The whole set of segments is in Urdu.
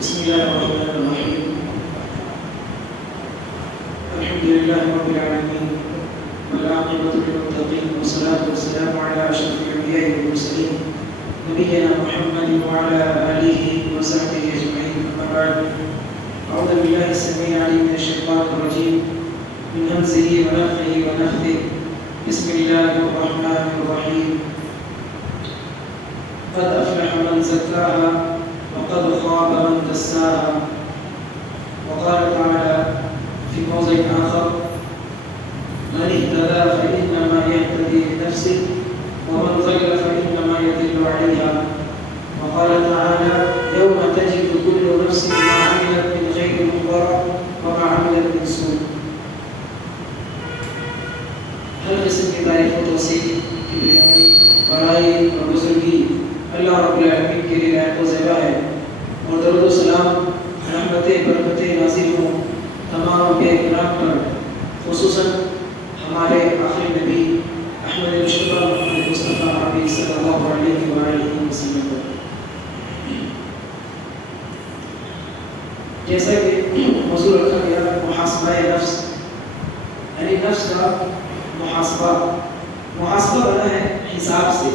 بسم الله الرحمن الرحيم. الحمد لله رب العالمين والعاقبة للمتقين والصلاة والسلام على أشرف الأنبياء والمرسلين نبينا محمد وعلى آله وصحبه أجمعين. أما بعد، أعوذ بالله السميع العليم من الشيطان الرجيم من همزه ونفخه ونفثه. بسم الله الرحمن الرحيم. قد أفلح من زكاها وقد خاب من دساها. وقال تعالى في موضع آخر: من اهتدى فإنما يهتدي لنفسه ومن ضل فإنما يضل عليها. وقال تعالى: يوم تجد كل نفس ما عملت من خير محضرا وما عملت من سوء. ہر قسم کی تعریف و توصیف کبریائی بڑائی اور بزرگی اللہ رب العالمین کے لیے لائق و زیبا ہے، اور درود و سلام رحمتیں برکتیں نازل ہوں تمام انبیاء کرام پر، خصوصاً ہمارے آخری نبی احمد مصطفیٰ محمد مصطفیٰ عربی صلی اللہ علیہ وآلہ وسلم پر۔ جیسا کہ موضوع رکھا گیا محاسبہ نفس، یعنی نفس کا محاسبہ بنا ہے حساب سے،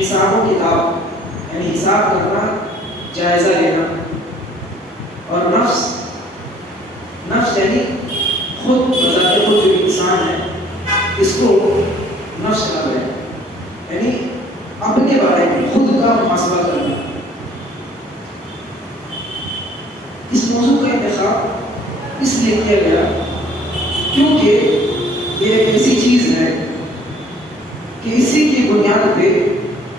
حساب و کتاب یعنی حساب کرنا، جائزہ لینا۔ اور نفس یعنی خود بذات خود جو انسان ہے اس کو نفس کہا گیا، یعنی اپنے بارے میں خود کا محاسبہ کرنا۔ اس موضوع کا انتخاب اس لیے کیا گیا کیونکہ یہ ایک ایسی چیز ہے کہ اسی کی بنیاد پہ،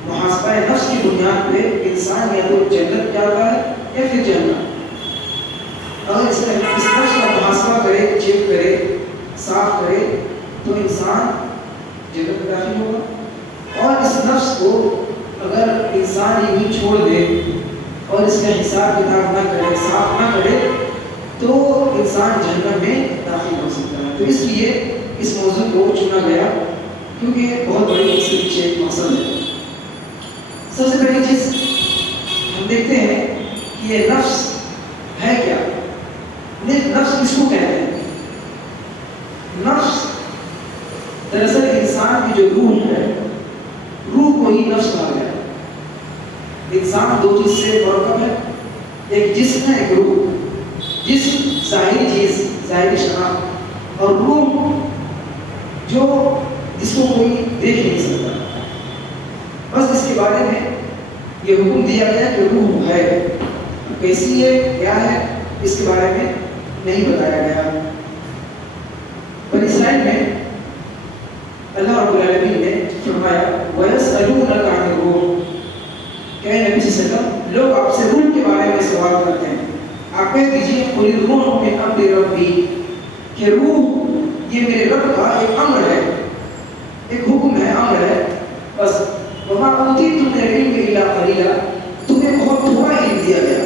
محاسبہ نفس کی بنیاد پہ انسان یا تو جنت جاتا ہے یا پھر جہنم۔ اگر اس نفس کا محاسبہ کرے، چیک کرے، صاف کرے تو انسان جنت میں داخل ہوگا، اور اس نفس کو اگر انسان یوں چھوڑ دے اور اس کا حساب کتاب نہ کرے، صاف نہ کرے، تو انسان جہنم میں داخل ہو سکتا ہے۔ تو اس لیے اس موضوع کو چنا گیا کیونکہ بہت بڑی اس کے پیچھے ایک مقصد ہے۔ سب سے پہلی چیز ہم دیکھتے ہیں کہ یہ نفس ہے کیا، نفس کس کو کہتے ہیں؟ نفس دراصل انسان کی جو روح ہے، روح کو ہی نفس کہا گیا ہے۔ انسان دو چیز سے مرکب ہے، ایک جسم ہے، ایک روح۔ جسم ظاہری چیز، ظاہری شناخت، اور روح جو جس کو کوئی دیکھ نہیں سکتا۔ بس اس کے بارے میں یہ حکم دیا گیا کہ روح ہے، کیسی ہے، کیا ہے، اس کے بارے میں نہیں بتایا گیا۔ بنی اسرائیل میں اللہ رب العالمین نے فرمایا وَيَسْأَلُونَكَ عَنِ الرُّوحِ، کہ نبی صلی اللہ علیہ وسلم لوگ آپ سے روح کے بارے میں سوال کرتے ہیں، آپ کہہ دیجیے قُلِ الرُّوحُ مِنْ أَمْرِ رَبِّي، کہ روح یہ میرے رب کا ایک امر ہے، ایک حکم ہے، امر ہے۔ بس وَمَا أُوتِيتُم مِنَ الْعِلْمِ إِلَّا قَلِيلًا، تمہیں بہت تھوڑا علم دیا گیا،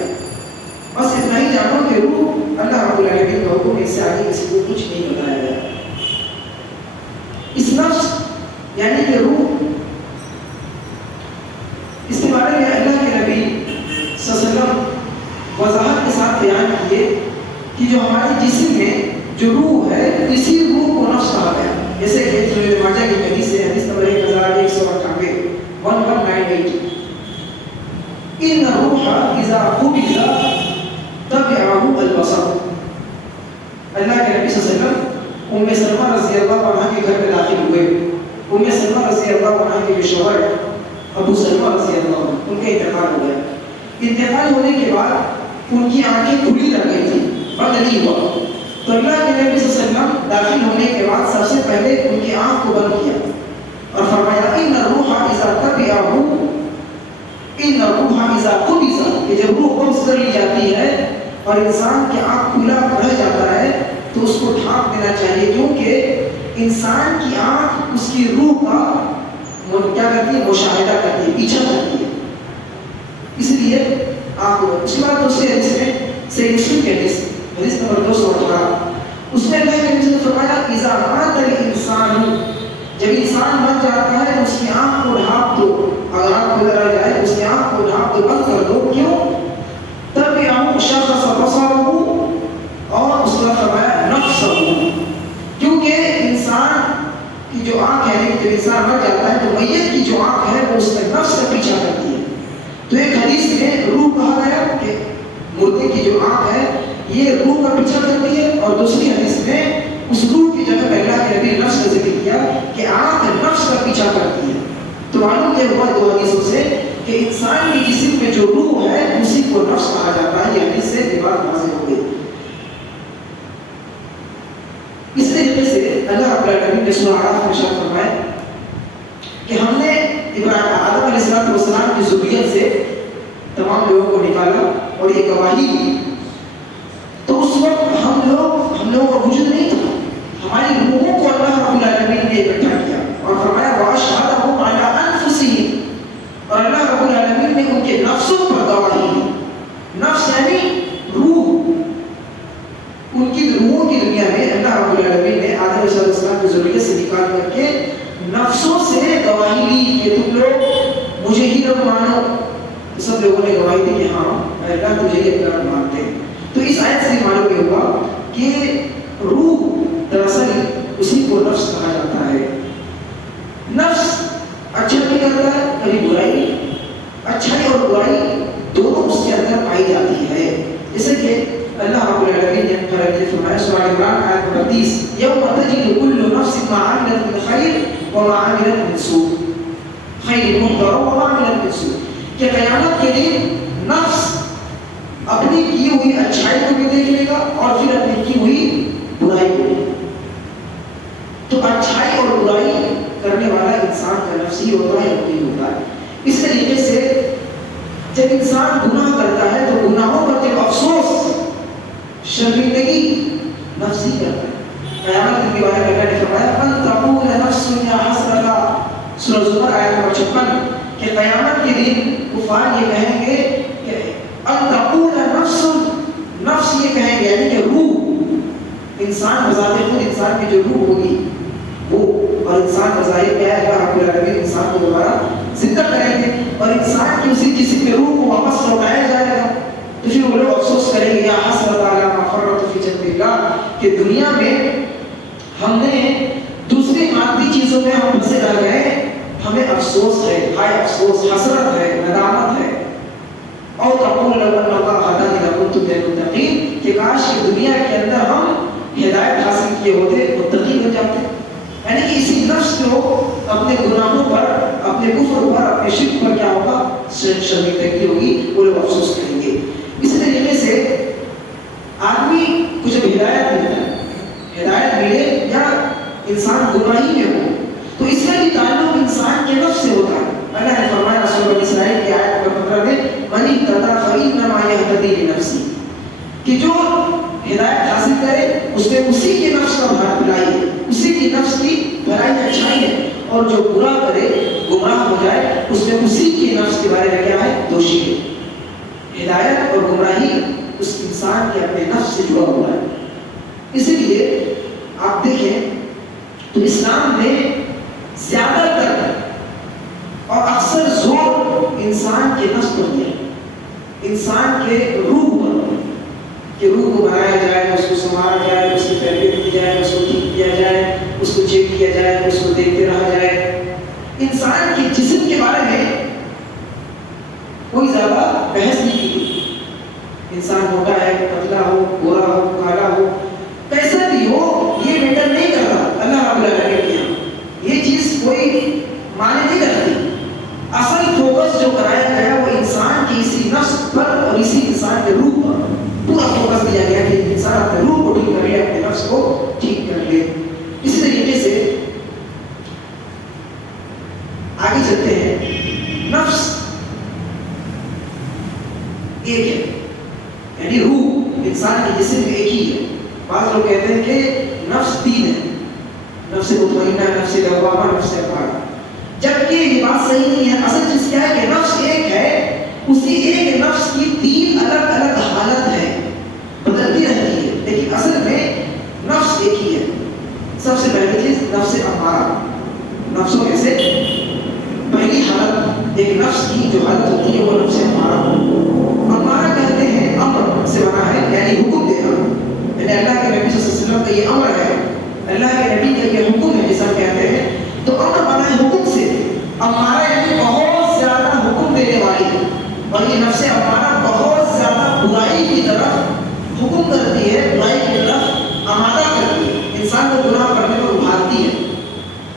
بس اتنا ہی جانو کہ روح اللہ رب العالمین کا حکم، اس سے آگے کسی کو کچھ نہیں بتایا گیا۔ اس نفس یعنی کہ روح، اس کے بارے میں اللہ کے نبی صلی اللہ علیہ وسلم وضاحت کے ساتھ بیان کیے کہ جو ہمارے جسم میں جو روح ہے، اسی روح کو نفس کہا گیا۔ جیسے کہ سنن ماجہ کی حدیث ہے، حدیث نمبر 1198 ان الروح اذا قبض تبعه البصر۔ اللہ کے نبی صلی اللہ علیہ وسلم ام سلمہ رضی اللہ عنہ کے گھر میں داخل ہوئے۔ ام سلمہ رضی اللہ عنہ کے شوہر ابو سلمہ رضی اللہ عنہ، ان کا انتقال ہو گیا۔ انتقال ہونے کے بعد ان کی آنکھیں کھلی رہ گئی تھی، بند نہیں ہوا۔ تو اللہ کے نبی صلی اللہ علیہ وسلم داخل ہونے کے بعد سب سے پہلے ان کی آنکھ کو بند کیا اور فرمایا ان الروح اذا تبعه، ان الروح اذا قبض، کہ جب روح قبض کر لی جاتی ہے اور انسان کی آنکھ کھلا رہ جاتا ہے تو اس کو ڈھانپ دینا چاہیے، کیونکہ انسان کی آنکھ اس کی روح کا کیا کرتی ہے؟ مشاہدہ کرتی ہے، پیچھا کرتی ہے، اس لیے آنکھ کو۔ اس کے بعد دوسرے حدیث میں صحیح مسلم کی حدیث نمبر 218، اس میں اللہ کے نبی نے فرمایا اذا مات الانسان، جب انسان مر جاتا ہے تو اس کی آنکھ کو ڈھانپ دو، اگر آنکھ کھلا رہ جائے اس کی آنکھ کو ڈھانپ دو، بند کر دو۔ کیوں؟ مردے کی جو آنکھ ہے یہ روح کا پیچھا کرتی ہے، اور دوسری حدیث میں اس روح کی جگہ پہ اللہ کے نبی نفس کا ذکر کیا کہ آنکھ نفس کا پیچھا کرتی ہے۔ تو معلوم یہ ہوا دو حدیثوں سے کہ انسان کے جسم میں جو روح ہے اسی کو نفس کہا جاتا ہے۔ یہ حدیث سے یہ بات واضح ہو گئی۔ اس طریقے سے اللہ رب العالمین نے سورہ اعراف میں ارشاد فرمایا کہ ہم نے آدم علیہ السلام کی ذریت سے تمام لوگوں کو نکالا اور یہ گواہی دی۔ تو اس وقت ہم لوگوں کا وجود نہیں تھا، ہماری روحوں کو اللہ رب العالمین نے اکٹھا کیا اور فرمایا وَأَشْهَدَهُمْ عَلَىٰ أَنفُسِهِمْ، اور اللہ رب العالمین نے ان کے نفسوں پر گواہی دی۔ نفس یعنی روح، ان کی روحوں کی دنیا میں اللہ رب العالمین نے آدم علیہ السلام کی ذریت سے نکال کر کے نفسوں سے گواہی لی کہ تم لوگ مجھے ہی رب مانو۔ تو سب لوگوں نے گواہی دی کہ ہاں اللہ تجھے ہی اپنا رب مانتے ہیں۔ تو اس آیت سے معلوم یہ ہوا کہ روح دراصل اسی کو نفس کہا جاتا ہے۔ نفس اچھا بھی کرتا ہے کبھی برائی، اچھائی اور برائی دونوں اس کے اندر پائی جاتی ہے۔ جیسے کہ اللہ رب العالمین نے فرمایا سورہ عمران آیت نمبر 30 یوم تجد کل نفس ما عملت من خیر وما عملت من سوء خیر محضر وما عملت من سوء، کہ قیامت کے دن نفس اپنی کی ہوئی اچھائی کو بھی دیکھ لے گا اور پھر اپنی کی ہوئی برائی کو بھی۔ تو اچھائی اور برائی کرنے والا انسان کا نفس ہی ہوتا ہے، یقین ہوتا ہے۔ اس طریقے سے جب انسان گناہ کرتا ہے تو گناہوں پر جب افسوس شرمندگی نفس ہی کرتا ہے۔ قیامت دن کے بارے میں اللہ نے فرمایا ان تقول نفس یا حسرتا، سورہ زمر آیت نمبر 56، کہ قیامت کے دن کفار یہ کہیں گے کہ ان تقول نفس، نفس یہ کہیں گے یعنی کہ روح، انسان بذات خود انسان کی جو روح ہوگی وہ، اور انسان کا ظاہر کیا ہے اللہ رب العالمین انسان کو دوبارہ زندہ کریں گے اور انسان کی اسی جسم میں روح کو واپس لوٹایا جائے گا۔ تو پھر وہ لوگ افسوس کریں گے یا حسرت علی ما فرطت فی جنب اللہ، کہ دنیا میں ہم نے دوسری مادی چیزوں میں ہم پھنسے رہ گئے، ہمیں افسوس ہے، ہائے افسوس، حسرت ہے، ندامت ہے۔ او تقول لو ان اللہ ہدانی لکنت من المتقین، کہ کاش کہ دنیا کے اندر ہم ہدایت حاصل کیے ہوتے متقی بن جاتے۔ یعنی کہ اسی نفس کو اپنے گناہوں پر، اپنے کفر پر، اپنے شرک پر کیا ہوگا، شرمندگی ہوگی، وہ لوگ افسوس کریں گے۔ اس طریقے سے آدمی کو جب ہدایت ملتا ہے، ہدایت ملے یا انسان گمراہی میں ہو تو اس کا بھی تعلق انسان کے نفس سے ہوتا ہے۔ اللہ نے فرمایا سورہ بنی اسرائیل کی آیت نمبر 15 میں من اهتدى فإنما يهتدي لنفسه، کہ جو ہدایت حاصل کرے اس میں اسی کے نفس کا بھلائی ہے، اسی کی نفس کی بھلائی اچھائی ہے، اور جو برا کرے گمراہ ہو جائے اس میں اسی کے نفس کے بارے میں کیا ہے، دوشی ہے۔ ہدایت اور گمراہی اس انسان کے اپنے نفس سے جڑا ہوا ہے۔ اسی لیے آپ دیکھیں تو اسلام میں زیادہ تر اور اکثر زور انسان کے نفس پر دیا، انسان کے روح پر، کہ روح کو بنایا جائے، اس کو سنوارا جائے، اس کی تربیت کی جائے، اس کو ٹھیک کیا جائے، اس کو چیک کیا جائے، اس کو دیکھتے رہا جائے۔ انسان کے جسم کے بارے میں کوئی زیادہ بحث نہیں کی گئی۔ انسان موٹا ہے، پتلا ہو، گورا ہو، کالا ہو، کیسا بھی ہو، یہ میٹر نہیں کرتا اللہ رب العالمین کے یہاں، یہ چیز کوئی معنی نہیں رکھتی۔ اصل فوکس جو کرایا گیا وہ انسان کی اسی نفس پر اور اسی انسان کے روح پر پورا فوکس دیا گیا کہ انسان اپنے روح کو ٹھیک کر لے، اپنے نفس کو ٹھیک کر لے۔ اسی طریقے سے آگے چلتے ہیں، نفس ایک ہے، یعنی روح انسان کے جسم میں ایک ہی ہے۔ بعض لوگ کہتے ہیں کہ نفس تین ہے، نفس مطمئنہ، نفس لوامہ، نفس امارہ، جبکہ یہ بات صحیح نہیں ہے۔ اصل چیز کیا ہے کہ نفس ایک ہے، اسی ایک نفس کی تین الگ الگ حالت ہے، بدلتی رہتی ہے، لیکن اصل میں نفس ایک ہی ہے۔ سب سے پہلی چیز نفس امارہ، نفسوں میں سے پہلی حالت ایک نفس کی جو حالت ہوتی ہے وہ نفس امارہ۔ امارہ کہتے ہیں امر سے بنا ہے، یعنی حکم دینا، یعنی اللہ کے نبی صلی اللہ علیہ وسلم کا یہ امر ہے، اللہ کے نبی کا یہ حکم ہے جیسا کہتے ہیں، تو امر بنا ہے حکم سے۔ امارہ یعنی بہت زیادہ حکم دینے والی ہے، اور یہ نفس امارہ بہت زیادہ برائی برائی کی طرف حکم کرتی ہے، برائی کی طرف آمادہ کرتی ہے، انسان کو گناہ کرنے پر ابھارتی ہے.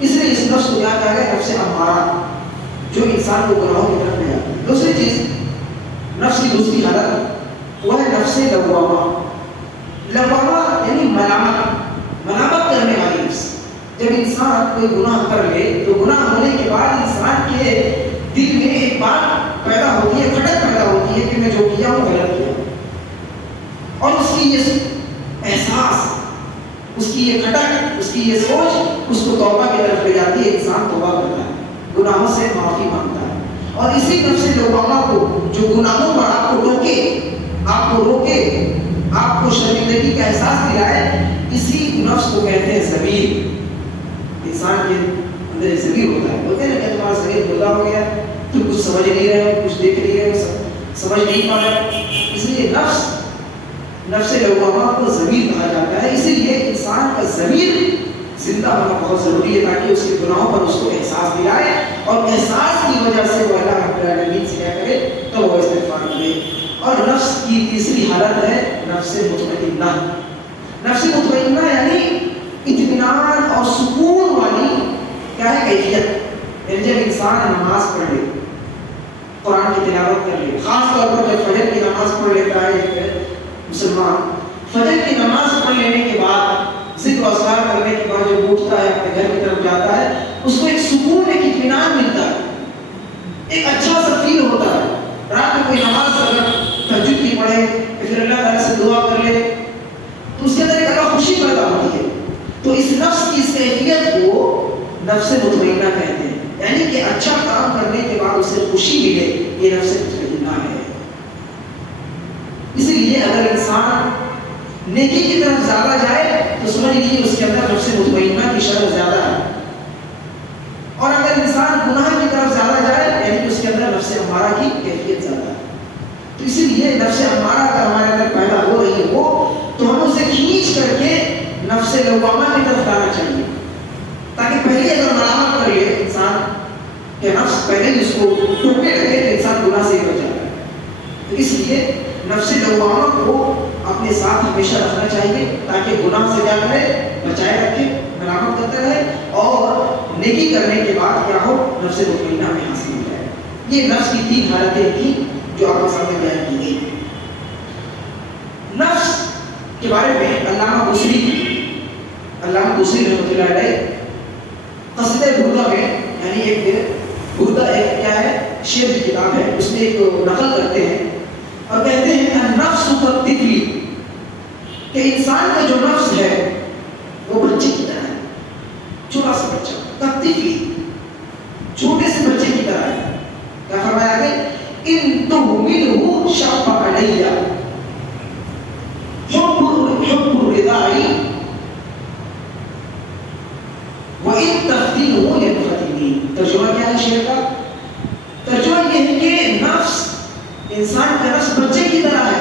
اس لیے اس نفس کو کیا کہا گیا؟ نفس امارہ، جو انسان کو گناہوں کی طرف لے جاتی ہے. دوسری چیز، نفس کی دوسری حالت وہ ہے نفس لوامہ. لوامہ یعنی ملامت کرنے والی نفس. جب انسان کوئی گناہ کر لے تو گناہ ہونے کے بعد انسان کے دل میں ایک بات پیدا ہوتی ہے، کھٹک پیدا ہوتی ہے کہ میں جو کیا وہ غلط کیا. اور اس کی یہ احساس، اس کی یہ کھٹک، اس کی یہ سوچ اس کو توبہ کی طرف لے جاتی ہے. انسان توبہ کرتا ہے، گناہوں سے معافی مانگتا ہے. اور اسی نفس لوامہ کو جو گناہوں پر آپ کو روکے، آپ کو شرمندگی کا احساس دلائے، اسی نفس کو کہتے ہیں ضمیر. انسان کے اندر ایک ضمیر ہوتا ہے. بولتے ہیں نا کہ تمہارا ضمیر مردہ ہو گیا، تم کچھ سمجھ نہیں رہے ہو، کچھ دیکھ نہیں رہے ہو، سمجھ نہیں پا رہے. اس لیے نفس لوامہ کو ضمیر کہا جاتا ہے. اسی لیے انسان کا ضمیر زندہ ہونا بہت ضروری ہے تاکہ اس کے گناہوں پر اس کو احساس دلائے، اور احساس کی وجہ سے وہ اللہ رب العالمین سے کیا کرے تو وہ استغفار کرے. اور نفس کی تیسری حالت ہے نفس مطمئنہ. نفس مطمئنہ یعنی اطمینان اور سکون والی کیا ہے کیفیت. یعنی جب انسان نماز پڑھ لے، قرآن کی تلاوت کر لے، خاص طور پر جب فجر کی نماز پڑھ لیتا ہے مسلمان، فجر کی نماز پڑھ لینے کے بعد، ذکر و اذکار کرنے کے بعد جب اٹھتا ہے اپنے گھر کی طرف جاتا ہے، اس کو ایک سکون، ایک اطمینان ملتا ہے، ایک اچھا سا فیل ہوتا ہے. رات میں کوئی نماز اگر تہجد کی پڑھے یا پھر اللہ تعالیٰ سے دعا کر لے تو اس کے اندر ایک الگ خوشی پیدا ہوتی ہے. تو اس نفس کی اس کیفیت کو نفس مطمئنہ کہتے ہیں. یعنی کہ اچھا کام کرنے کے بعد اسے خوشی ملے، یہ نفس مطمئنہ ہے. اسی لیے اگر انسان نیکی کی طرف زیادہ جائے تو سمجھ لیجیے اس کے اندر نفس مطمئنہ کی شرح زیادہ ہے. اور اگر انسان گناہ کی طرف زیادہ جائے یعنی کہ اس کے اندر نفس امارہ کی کیفیت زیادہ ہے. تو اسی لیے نفس امارہ اگر ہمارے اندر پیدا ہو رہی ہو تو ہم اسے کھینچ کر کے نفس لوامہ کی طرف لانا چاہیے، تاکہ پہلے اگر ملامت کر لے انسان کہ نفس پہلے ہی اس کو ٹوٹنے لگے تو انسان گناہ سے ہی بچ جاتا ہے. تو اس لیے نفس لوامہ کو اپنے ساتھ ہمیشہ رکھنا چاہیے تاکہ گناہ سے کیا کرے، بچائے رکھے، ملامت کرتا رہے، اور نیکی کرنے کے بعد کیا ہو، نفس مطمئنہ میں حاصل ہو جائے. یہ نفس کی 3 حالتیں تھیں جو آپ کے سامنے بیان کی گئی. نفس کے بارے میں علامہ بصری رحمۃ اللہ علیہ قصیدہ بردہ میں، یعنی ایک بردہ ایک کیا ہے شعر کی کتاب ہے، اس میں ایک نقل کرتے ہیں اور کہتے ہیں النفس کالطفل، کہ انسان کا جو نفس ہے وہ بچے کی طرح ہے، چھوٹا سا بچہ، کالطفل، چھوٹے سے بچے کی طرح ہے. کیا فرمایا گیا؟ ان تهمله شق علي حب الرضاعي وان تفتنه ينفتني. ترجمہ کیا ہے شعر کا؟ ترجمہ یہ ہے کہ نفس، انسان کا نفس بچے کی طرح ہے.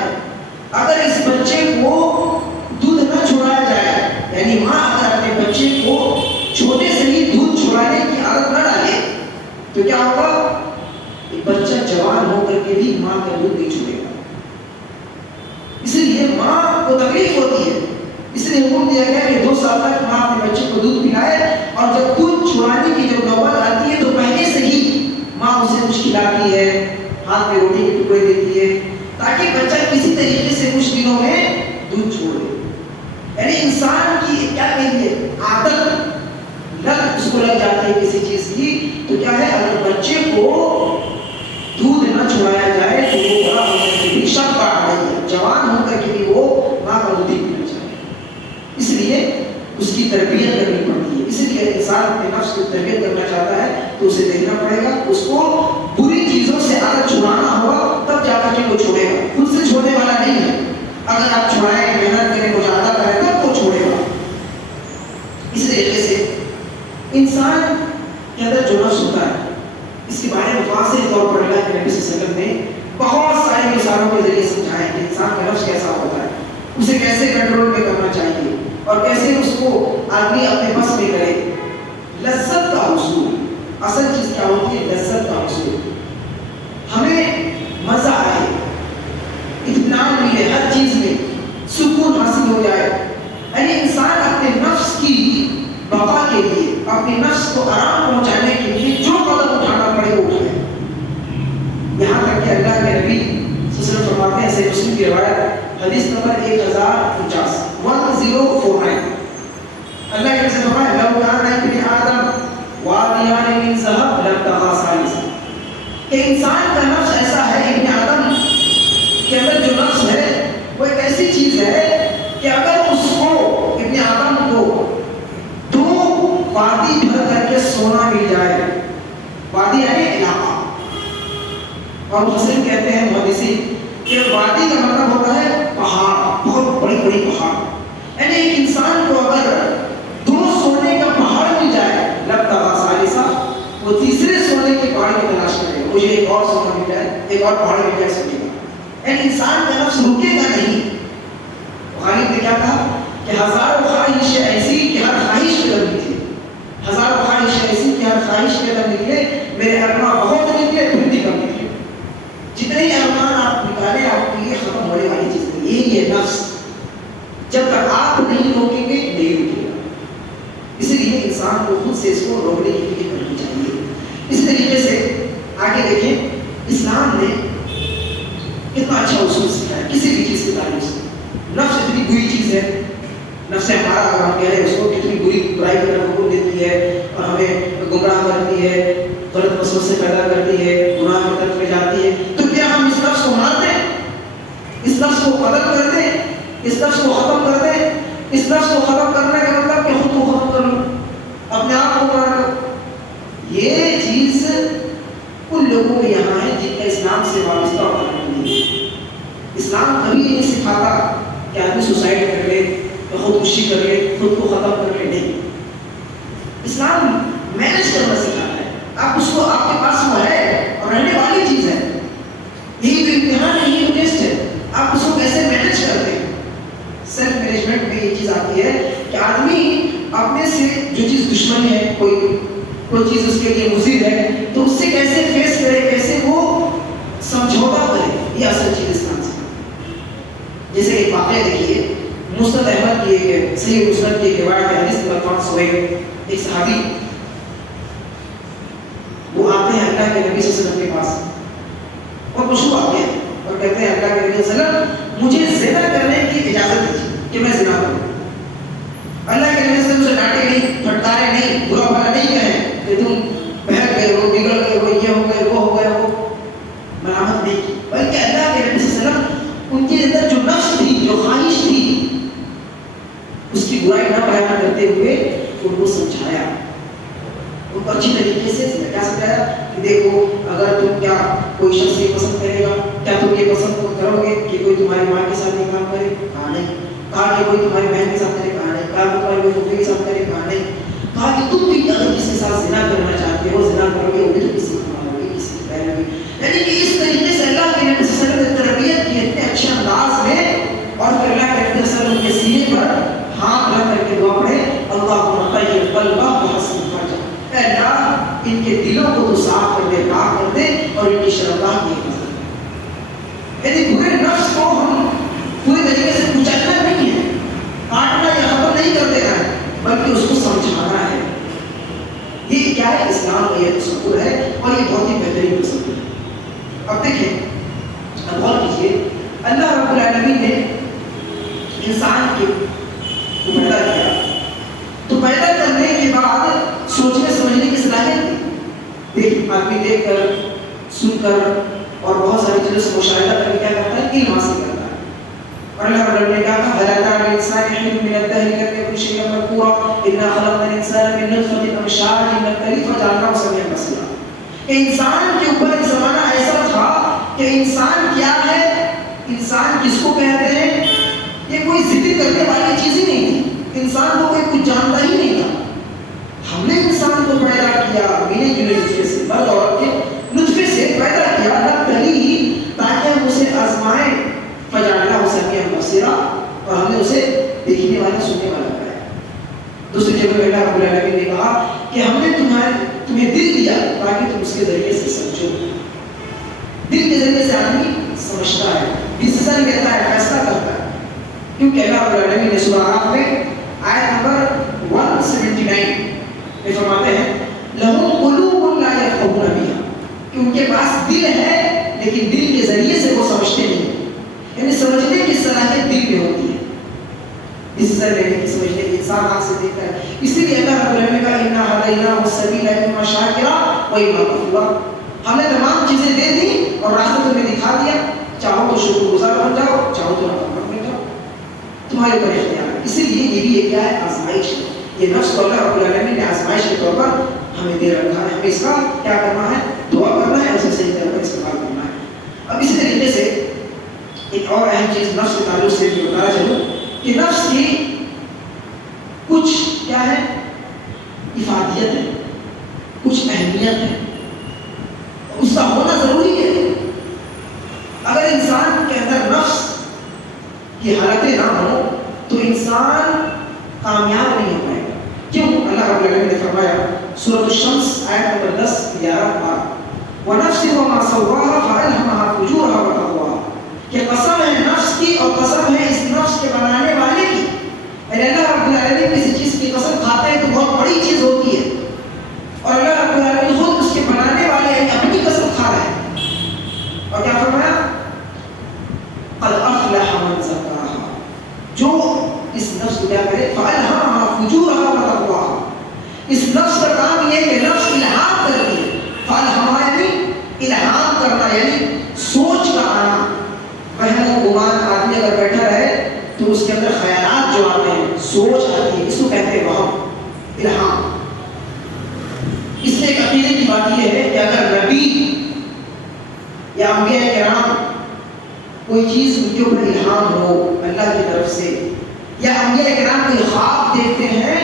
اگر اس بچے کو دودھ نہ چھڑایا جائے، یعنی ماں اگر اپنے بچے کو چھوٹے سے ہی دودھ چھڑانے کی عادت نہ ڈالے تو کیا ہوگا؟ بچہ جوان ہو کر کے بھی ماں کا دودھ نہیں چھوڑے گا. اسی لیے ماں کو تکلیف ہوتی ہے، اس لیے حکم دیا گیا کہ 2 سال تک ماں اپنے بچے کو دودھ پلائے، اور جب دودھ چھڑانے کی جب نوبت آتی ہے تو پہلے سے ہی ماں اسے کچھ کھلاتی ہے، ہاتھ میں روٹی کے ٹکڑے دیتی ہے، تاکہ بچہ کسی طریقے سے کچھ دنوں میں دودھ چھوڑے. یعنی انسان کی کیا کہتے ہیں عادت، لت اس کو لگ جاتی ہے کسی چیز کی، تو کیا ہے اگر بچے کو دودھ نہ چھڑایا جائے تو وہ بڑا ہو کر کے بھی شک پا رہی ہے، جوان ہو کر کے بھی وہ ماں کا دودھ پینا چاہے. اس لیے اس کی تربیت کرنی پڑتی ہے. اس لیے انسان اپنے نفس کی تربیت کرنا چاہتا ہے تو اسے دیکھنا پڑے گا، اس کو بری چیزوں سے اگر چھڑانا ہوگا تب جا کر کے وہ چھوڑے گا، خود سے چھوڑنے والا نہیں ہے. اگر آپ چھڑائیں، محنت کریں، مجاہدہ کریں تب وہ چھوڑے گا. اس طریقے سے انسان کے اندر جو نفس ہوتا ہے اس کے بارے میں واضح طور پر اللہ کے نبی صلی اللہ علیہ وسلم نے بہت ساری مثالوں کے ذریعے سمجھایا کہ انسان کا نفس کیسا ہوتا ہے، اسے کیسے کنٹرول میں کرنا چاہیے اور کیسے اس کو آدمی اپنے بس میں کرے. لذت کا حصول، اصل چیز کیا ہوتی ہے؟ لذت کا حصول. ہمیں مزہ آئے اطمینان ملے، ہر چیز میں سکون حاصل ہو جائے. یعنی انسان اپنے نفس کی بقا کے لیے، اپنے نفس کو آرام پہنچانے کے لیے جو قدم اٹھانا پڑے وہ اٹھائے. یہاں تک کہ اللہ کے نبی صلی اللہ علیہ وسلم فرماتے ہیں، صحیح مسلم کی روایت حدیث نمبر 1049 1049، اللہ کے نبی فرمایا لو کان ابن آدم وادیان من ذهب لابتغى ثالثا، کہ انسان کا نفس ایسا ہے، ابن آدم کے اندر جو نفس ہے وہ ایک ایسی چیز ہے کہ اگر اس کو، ابن آدم کو، دو وادی بھر کر کے سونا مل جائے، وادی یعنی علاقہ، اور مفسرین کہتے ہیں محدثین کہ وادی کا مطلب ہوتا ہے پہاڑ، بہت بڑی بڑی پہاڑ. یعنی ایک انسان کو اگر دو سونے کا پہاڑ مل جائے، لابتغى ثالثا، وہ تیسرے سونے کے پہاڑ کی تلاش کرے، مجھے ایک اور سونا مل جائے، ایک اور پہاڑ مل جائے سونے کا. یعنی انسان کا نفس رکے گا نہیں. غالب نے کیا کہا کہ ہزاروں خواہش ایسی کہ ہر خواہش کے در نکلے، ہزاروں خواہش ایسی کہ ہر خواہش کے در نکلے، میرے ارمان بہت نکلے پھر بھی کم نکلے. جتنے ہی ارمان آپ نکالے آپ کے لیے ختم ہونے والی چیز نہیں. یہی ہے نفس، جب تک آپ نہیں روکیں گے نہیں رکے گا. اسی لیے انسان کو خود سے اس کو روکنے کی فکر کرنی چاہیے. اس طریقے سے آگے دیکھیں، اسلام نے کتنا اچھا اصول سکھایا کسی بھی چیز کے تعلق سے. نفس اتنی بری چیز ہے، نفس ہمارا اگر ہم کہہ رہے ہیں اس کو کتنی بری برائی کی طرف حکم دیتی ہے اور ہمیں گمراہ کرتی ہے، غلط وسوسے پیدا کرتی ہے، گناہ کی طرف لے جاتی ہے. تو کیا ہم اس نفس کو مار دیں، اس نفس کو قتل کر دیں، اس نفس کو ختم کر دیں؟ اس نفس کو ختم کرنے کا مطلب کہ خود کو ختم کر لو، اپنے آپ کو مار لو. یہ چیز ان لوگوں کے یہاں ہے جن کا اسلام سے وابستہ ہونا نہیں ہے. اسلام کبھی نہیں سکھاتا کہ آدمی سوسائڈ کر لے، خودکشی کر لے، خود کو ختم کر لے. نہیں، اسلام مینج کرنا سکھاتا ہے. آپ اس کو، آپ کے پاس وہ ہے اور رہنے والی چیز ہے، یہی تو امتحان ہے، یہی تو ٹیسٹ ہے. آپ اس کو کیسے مینج کرتے ہیں. سیلف مینجمنٹ میں یہ چیز آتی ہے کہ آدمی اپنے سے جو چیز دشمنی ہے، کوئی چیز اس کے لیے مضر ہے، تو اس سے کیسے فیس کرے، کیسے وہ سمجھوتا کرے. یہ اصل چیز اسلام سے. جیسے ایک واقعہ دیکھیے، مسند احمد کی ایک صحیح مسند کی ایک روایت ہے، حدیث نمبر 501. ایک صحابی وہ آتے ہیں اللہ کے نبی صلی اللہ علیہ وسلم کے پاس اور خوشبو آتے ہیں اور کہتے ہیں اللہ کے نبی صلی اللہ علیہ وسلم مجھے زنا کرنے کی اجازت دیجیے کہ میں زنا کروں. اللہ کے نبی صلی اللہ علیہ وسلم سے ڈانٹے نہیں، پھٹکارے نہیں، برا بھلا نہیں کہے کہ تم بہک گئے ہو، بگڑ گئے ہو، یہ ہو گئے، وہ ہو گئے ہو، مرامت نہیں کی. بلکہ اللہ کے نبی صلی اللہ علیہ وسلم ان کے اندر جو نفس تھی، جو خواہش تھی، اس کی برائی نہ بیان کرتے ہوئے ان کو سمجھایا، ان کو اچھی طریقے سے کیا سمجھایا کہ دیکھو اگر تم، کیا کوئی شخص یہ پسند کرے گا، کیا تم یہ پسند کرو گے کہ کوئی تمہاری ماں کے ساتھ یہ کام کرے؟ کہا نہیں. کہا کہ کوئی تمہاری بہن کے ساتھ کرے؟ کہا نہیں. کہا کہ تمہاری پھوپھی کے ساتھ کرے؟ کہا نہیں. کہا کہ تم بھی اگر کسی کے ساتھ زنا کرنا چاہتے ہو، زنا کرو گے، وہ بھی تو کسی کو مارو گے، کسی کی بہن ہوگی. یعنی کہ اس طریقے سے اللہ کے نبی صلی اللہ علیہ وسلم نے تربیت کی اتنے اچھے انداز میں، اور پھر اللہ کے نبی صلی اللہ علیہ وسلم کے سینے پر ہاتھ رکھ کر کے دعا پڑھے، اللہم طہر قلبہ وحسن فرجہ، اے اللہ ان کے دلوں کو تو صاف کر دے، پاک کر دے، اور ان کی شرمگاہ کی حفاظت کر. یعنی برے نفس کو ہم پوری طریقے سے کچلنا نہیں ہے، کاٹنا یا ختم نہیں کر دینا ہے، بلکہ اس کو سمجھانا ہے. یہ کیا ہے؟ اسلام کا یہ تصور ہے اور یہ بہت ہی بہترین تصور ہے. اب دیکھیں، اب غور کیجیے، اللہ رب العالمین نے انسان کو پیدا کیا، تو پیدا کرنے کے بعد سوچنے سمجھنے کی صلاحیت دی. دیکھ، آدمی دیکھ کر، سن کر اور بہت ساری چیزوں سے مشاہدہ کر کے کیا کرتا ہے؟ علم حاصل کرتا ہے. اور اللہ رب العالمین نے کہا هل أتى على الإنسان حين من الدهر لم يكن شيئا مذكورا إنا خلقنا الإنسان من نطفة أمشاج نبتليه فجعلناه سميعا بصيرا. انسان کے اوپر ایک زمانہ ایسا تھا کہ انسان کیا ہے، انسان کس کو کہتے ہیں، یہ کوئی ذکر کرنے والی چیز ہی نہیں تھی. انسان کو کوئی کچھ جانتا ہی نہیں تھا. ہم نے انسان کو پیدا کیا مینے جنے نطفے سے، مرد عورت کے نطفے سے پیدا کیا، نبتلیہ، تاکہ ہم اسے آزمائیں، فجعلناه سميعا بصيرا، اور ہم نے اسے دیکھنے والا، سننے والا بنایا. دوسری جگہ اللہ رب العالمین نے کہا کہ ہم نے تمہیں دل دیا تاکہ تم اس کے ذریعے سے سمجھو. دل کے ذریعے سے آدمی سمجھتا ہے. اس سے کیونکہ اللہ رب العالمین نے سورہ اعراف میں آیت نمبر 179 میں فرماتے ہیں لَهُمْ قُلُوبٌ لَا يَفْقَهُونَ بِهَا، کہ ان کے پاس دل ہے لیکن دل کے ذریعے سے وہ سمجھتے نہیں، یعنی سمجھنے کی صلاحیت دل میں ہوتی ہے، ڈسیزن لینے کی سمجھنے کی انسان آنکھ سے دیکھتا ہے. اسی لیے اللہ رب العالمین کا اِنَّا هَدَيْنَاهُ السَّبِيلَ إِمَّا شَاكِرًا وَإِمَّا كَفُورًا، ہم نے تمام چیزیں دے دی اور راستہ تمہیں دکھا دیا، چاہو تو شکر گزار بن جاؤ، چاہو تو نافرمان بن جاؤ، تمہارے پر اختیار ہے. اسی لیے یہ بھی ایک کیا ہے؟ آزمائش ہے. یہ نفس کو اللہ رب العالمین نے آزمائش کے طور پر ہمیں دے رکھا ہے، ہمیں اس کا کیا کرنا ہے؟ دعا کرنا ہے، اسے صحیح طرح استعمال کرنا ہے. اب اسی طریقے سے ایک اور اہم چیز نفس کے تعلق سے بھی بتانا چاہوں کہ نفس کی کچھ کیا ہے؟ افادیت ہے، کچھ اہمیت ہے، اس کا ہونا ضروری ہے. اگر انسان کے اندر نفس کی حالتیں نہ ہو تو انسان کامیاب نہیں ہو پائے گا. کیوں؟ اللہ رب العالمین نے فرمایا سورۃ الشمس آیت نمبر 10 11 12 وَنَفْسٍ وَمَا سَوَّاهَا فَأَلْهَمَهَا فُجُورَهَا وَتَقْوَاهَا، کہ قسم ہے نفس کی اور قسم ہے اس نفس کے بنانے والے کی. یعنی اللہ رب العالمین کسی چیز کی قسم کھاتے ہیں تو بہت بڑی چیز ہوتی ہے، اور اللہ رب العالمین خود اس کے بنانے والے ہیں اپنی قسم کھا رہے ہیں. اور کیا فرمایا؟ قَدْ أَفْلَحَ مَنْ زَكَّاهَا، جو اس نفس کو کیا کرے؟ فَأَلْهَمَهَا فُجُورَهَا وَتَقْوَاهَا. اس نفس کا کام یہ ہے کہ نفس الہام کرتی ہے. فَأَلْهَمَهَا یعنی الہام کرنا، یعنی سوچ کا آنا. وہم و گمان، آدمی اگر بیٹھا رہے تو اس کے اندر خیالات جو آتے ہیں، سوچ آتی ہے، اس کو کہتے ہیں وہم، الہام. اس میں ایک عقیدے کی بات یہ ہے کہ اگر نبی یا انبیاء کرام کوئی چیز ان کے اوپر الہام ہو اللہ کی طرف سے، یا انبیاء کرام کوئی خواب دیکھتے ہیں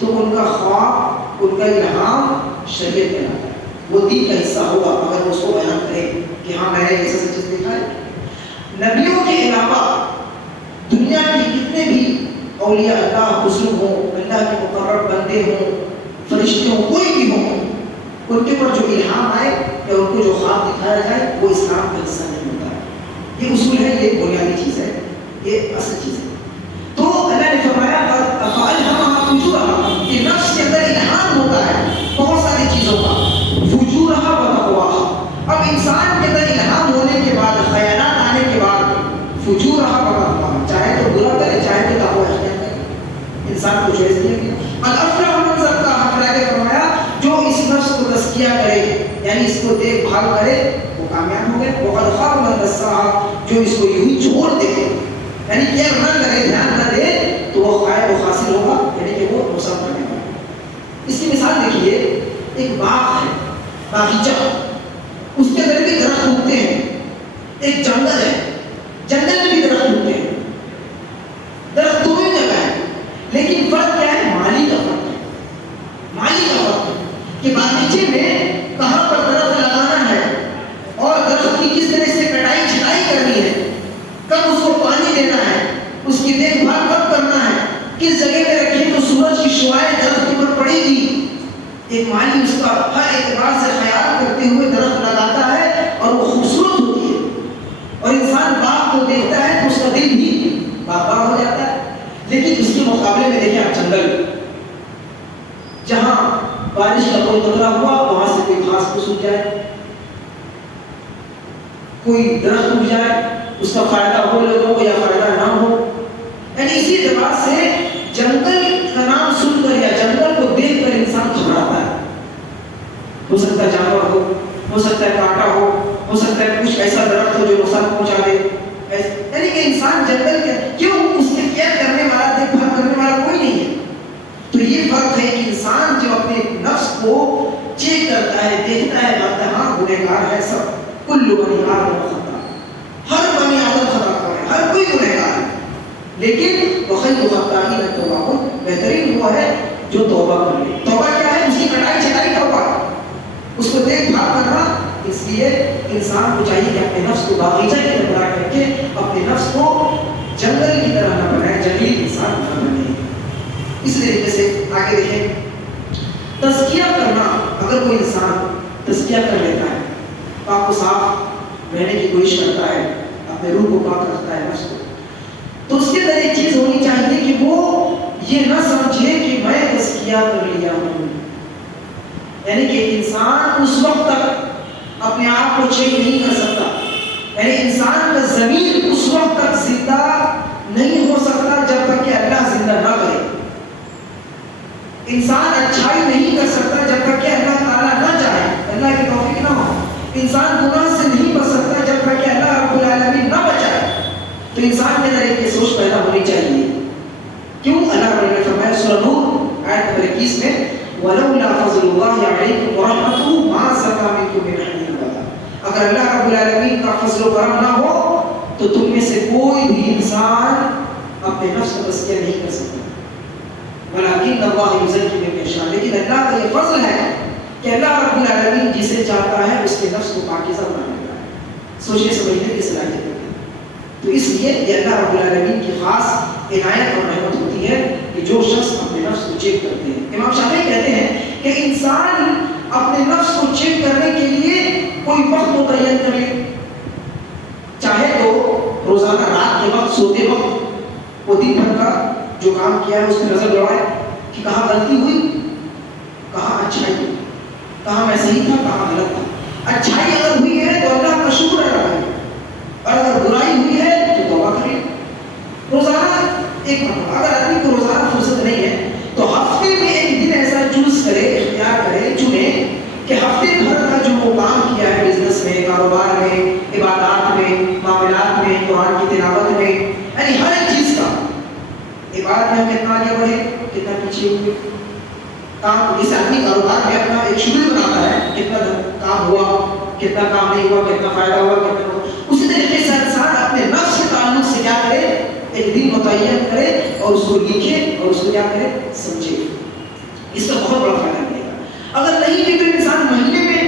تو ان کا خواب، ان کا الہام شریعت کہلاتا ہے. وہ دین کا حصہ ہوگا اگر وہ اس کو بیان کرے کہ ہاں میں نے ایسا چیز دیکھا ہے. نبیوں کے علاوہ دنیا کے کتنے بھی اولیاء اللہ بزرگ ہوں، اللہ کے مقرب بندے ہوں، فرشتے ہوں، کوئی بھی ہوں، ان کے پر جو الہام آئے یا ان کو جو خواب دکھایا جائے وہ اسلام کا حصہ نہیں ہوتا ہے. یہ اصول ہے، یہ بنیادی چیز ہے، یہ اصل چیز ہے. تو اللہ نے فرمایا فَأَلْهَمَهَا فُجُورَهَا، کہ نفس کے اندر الہام ہوتا ہے بہت ساری چیزوں کا. فُجُورَهَا وَتَقْوَاهَا، اب انسان کے اندر الہام ہونے کے بعد، خیالات آنے کے بعد، فُجُورَهَا وَتَقْوَاهَا، چاہے تو برا کرے چاہے تو تقویٰ اختیار کرے. انسان کو چوائس دیا گیا. قَدْ أَفْلَحَ مَنْ زَكَّاهَا، اللہ نے فرمایا جو اس نفس کو تزکیہ کرے، یعنی اس کو دیکھ بھال کرے، وہ کامیاب ہو گئے. وَقَدْ خَابَ مَنْ دَسَّاهَا، جو اس کو یوں ہی چھوڑ دے، یعنی کیئر نہ کرے، دھیان نہ دے، تو وہ خائب و خاسر ہوگا، یعنی کہ وہ نقصان کرنے والا. اس کی مثال دیکھیے، ایک باغ ہے، باغیچہ، اس کے اندر بھی درخت اگتے ہیں. ایک جنگل ہے، جنگل میں بھی درخت اگتے ہیں. درخت دونوں جگہ ہے، لیکن فرق کیا ہے؟ مالی کا فرق ہے. مالی کا فرق ہے کہ باغیچے میں کہاں پر درخت لگانا ہے اور درخت کی کس طرح سے کٹائی چھٹائی کرنی ہے، کب اس کو پانی دینا ہے، اس کی دیکھ بھال کب کرنا ہے، کس جگہ پہ رکھیں تو سورج کی شعاعیں درخت پر پڑے گی. ایک مالی اس کا ہر اعتبار سے خیال کرتے ہوئے درخت لگاتا ہے اور وہ خوبصورت ہوتی ہے. اور انسان باغ کو دیکھتا ہے تو اس کا دل بھی باغباں ہو جاتا ہے. لیکن اس کے مقابلے میں دیکھیں آپ جنگل، جہاں بارش کا کوئی قطرہ ہوا وہاں سے کوئی گھاس پھوس اگ جائے، کوئی درخت اگ جائے، اس کا فائدہ ہو لوگوں کو یا فائدہ نہ ہو. یعنی اسی اعتبار سے جنگل کا نام سن کر یا جنگل کو دیکھ کر انسان گھبراتا ہے. ہو سکتا ہے جانور ہو سکتا ہے کانٹا ہو سکتا ہے کچھ ایسا درخت ہو جو نقصان پہنچا دے. یعنی کہ انسان جنگل کے کیوں اس کی کیئر کرنے والا، دیکھ بھال کرنے والا کوئی نہیں ہے. تو یہ فرق ہے کہ انسان جو اپنے نفس کو چیک کرتا ہے، دیکھتا ہے، بات ہاں گنہگار ہے سب، کل بنی آدم خطا، ہر بنی آدم خطا کر ہے، ہر کوئی گنہگار ہے. لیکن وخیر الخطائین التوابون، بہترین وہ ہے جو توبہ کر لے. توبہ کیا ہے؟ اس کی کٹائی چھٹائی توبہ، اس کو دیکھ بھال کرنا. اس لیے انسان کو چاہیے کہ اپنے نفس کو باغیچہ کی طرح بنا کر کے اپنے نفس کو جنگل کی طرح نہ بنائے، جنگلی انسان نہ بنے. اس طریقے سے آگے دیکھیں، تزکیہ کرنا. اگر کوئی انسان تزکیہ کر لیتا ہے، پاک و صاف رہنے کی کوشش کرتا ہے، اپنے روح کو پاک رکھتا ہے، نفس کو، تو اس کے اندر ایک چیز ہونی چاہیے کہ وہ یہ نہ سمجھے کہ میں تزکیہ کر لیا ہوں. یعنی کہ انسان اس وقت تک اپنے آپ کو چیک نہیں کر سکتا. یعنی انسان کا ضمیر اس وقت تک زندہ نہیں ہو سکتا جب تک کہ اللہ زندہ نہ کرے. انسان اچھائی نہیں کر سکتا جب تک کہ اللہ تعالیٰ نہ چاہے، اللہ کی توفیق نہ ہو. انسان گناہ سے نہیں بچ سکتا جب تک کہ اللہ رب العالمین نہ بچائے. تو انسان کے اندر ایک سوچ پیدا ہونی چاہیے. کیوں؟ اللہ رب نے فرمایا سورہ نور آیت نمبر 21 میں وَلَوْلَا فَضْلُ اللَّهِ عَلَيْكُمْ وَرَحْمَتُهُ مَا زَكَىٰ مِنكُم مِّنْ أَحَدٍ أَبَدًا. اگر اللہ رب العالمین کا فضل و کرم نہ ہو تو تم میں سے کوئی بھی انسان اپنے نفس کو تزکیہ نہیں کر سکتا. وَلَٰكِنَّ اللَّهَ يُزَكِّي مَن يَشَاءُ. لیکن اللہ کا یہ فضل ہے کہ اللہ رب العالمین جسے چاہتا ہے اس کے نفس کو پاکیزہ بنا دیتا ہے، سوچنے سمجھنے کی صلاحیت ہوتی ہے. تو اس لیے یہ اللہ رب العالمین کی خاص عنایت اور رحمت ہوتی ہے کہ جو شخص اپنے نفس کو چیک کرتے ہیں. امام شافعی کہتے ہیں کہ انسان اپنے نفس کو چیک کرنے کے لیے کوئی وقت متعین کرے، چاہے تو روزانہ رات کے وقت سوتے وقت وہ دن بھر کا جو کام کیا ہے اس میں نظر دوڑائے کہ کہاں غلطی ہوئی، کہاں اچھائی ہوئی، کہاں میں صحیح تھا، کہاں غلط تھا. اچھائی اگر ہوئی ہے تو اللہ کا شکر ادا کرے، اور اگر برائی ہوئی ہے تو توبہ کرے. روزانہ ایک مرتبہ، اگر آدمی کو روزانہ فرصت نہیں ہے تو ہفتے میں ایک دن ایسا چوز کرے، اختیار کرے، چنے کہ ہفتے بھر کا جو وہ کام کیا ہے بزنس میں، کاروبار میں، عبادات میں، معاملات میں، قرآن کی تلاوت میں، یعنی ہر ایک چیز کا عبادت میں ہم کتنا آگے بڑھے، کتنا پیچھے ہوئے. کام جس آدمی کاروبار میں اپنا ایک شیڈول بناتا ہے، کتنا کام ہوا، کتنا کام نہیں ہوا، کتنا فائدہ ہوا، کتنا ہوا. اسی طریقے سے انسان اپنے نفس کے تعلق سے کیا کرے، ایک دن متعین کرے اور اس کو لکھے اور اس کو کیا کرے، سمجھے. اس کا بہت بڑا فائدہ ملے گا. اگر نہیں بھی تو انسان مہینے میں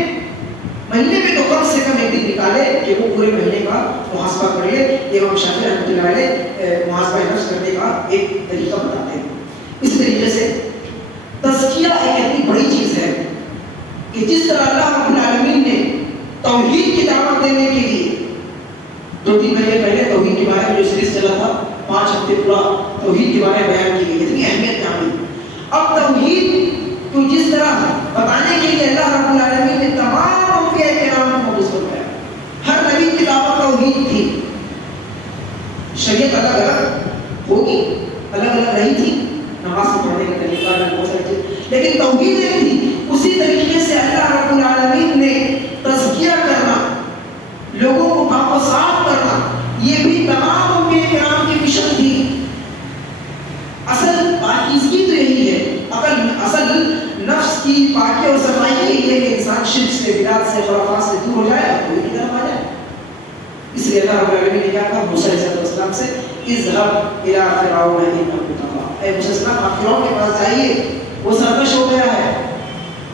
تو کم سے کم ایک دن نکالے کہ وہ پورے مہینے کا محاسبہ کر لے. یہ امام شافعی رحمۃ اللہ علیہ محاسبہ نفس کرنے کا ایک طریقہ بتاتے ہیں. اس طریقے سے تزکیہ ایک اتنی بڑی چیز ہے کہ جس طرح اللہ رب العالمین نے توحید کی دعوت دینے کے لیے 2-3 مہینے پہلے توحید کے بارے میں جو سیریز چلا تھا، 5 ہفتے پورا توحید کے بارے میں بیان کی گئی، اتنی اہمیت نہ ہوئی. اب توحید کو جس طرح بتانے کے لیے اللہ رب العالمین نے تمام انبیاء کرام کو مبعوث فرمایا. ہر نبی کی دعوت توحید تھی. شریعت الگ الگ ہوگی، الگ الگ رہی تھی، نماز پڑھنے کا طریقہ الگ ہو سکتی، لیکن توحید ایک تھی. اسی طریقے سے اللہ رب العالمین نے تزکیہ کرنا، لوگوں کو پاک و صاف کرنا، یہ بھی تمام انبیاء کرام کی مشن تھی. اصل پاکیزگی تو یہی ہے، اصل نفس کی پاکی اور صفائی یہی ہے کہ انسان شرک سے، بدعت سے، خرافات سے دور ہو جائے اور توحید کی طرف آ جائے. اس لیے اللہ رب العالمین نے کیا کہا موسیٰ علیہ السلام سے، اذهب الى فرعون انه طغى. اے موسیٰ علیہ السلام آپ فرعون کے پاس جائیے، وہ سرکش ہو گیا ہے.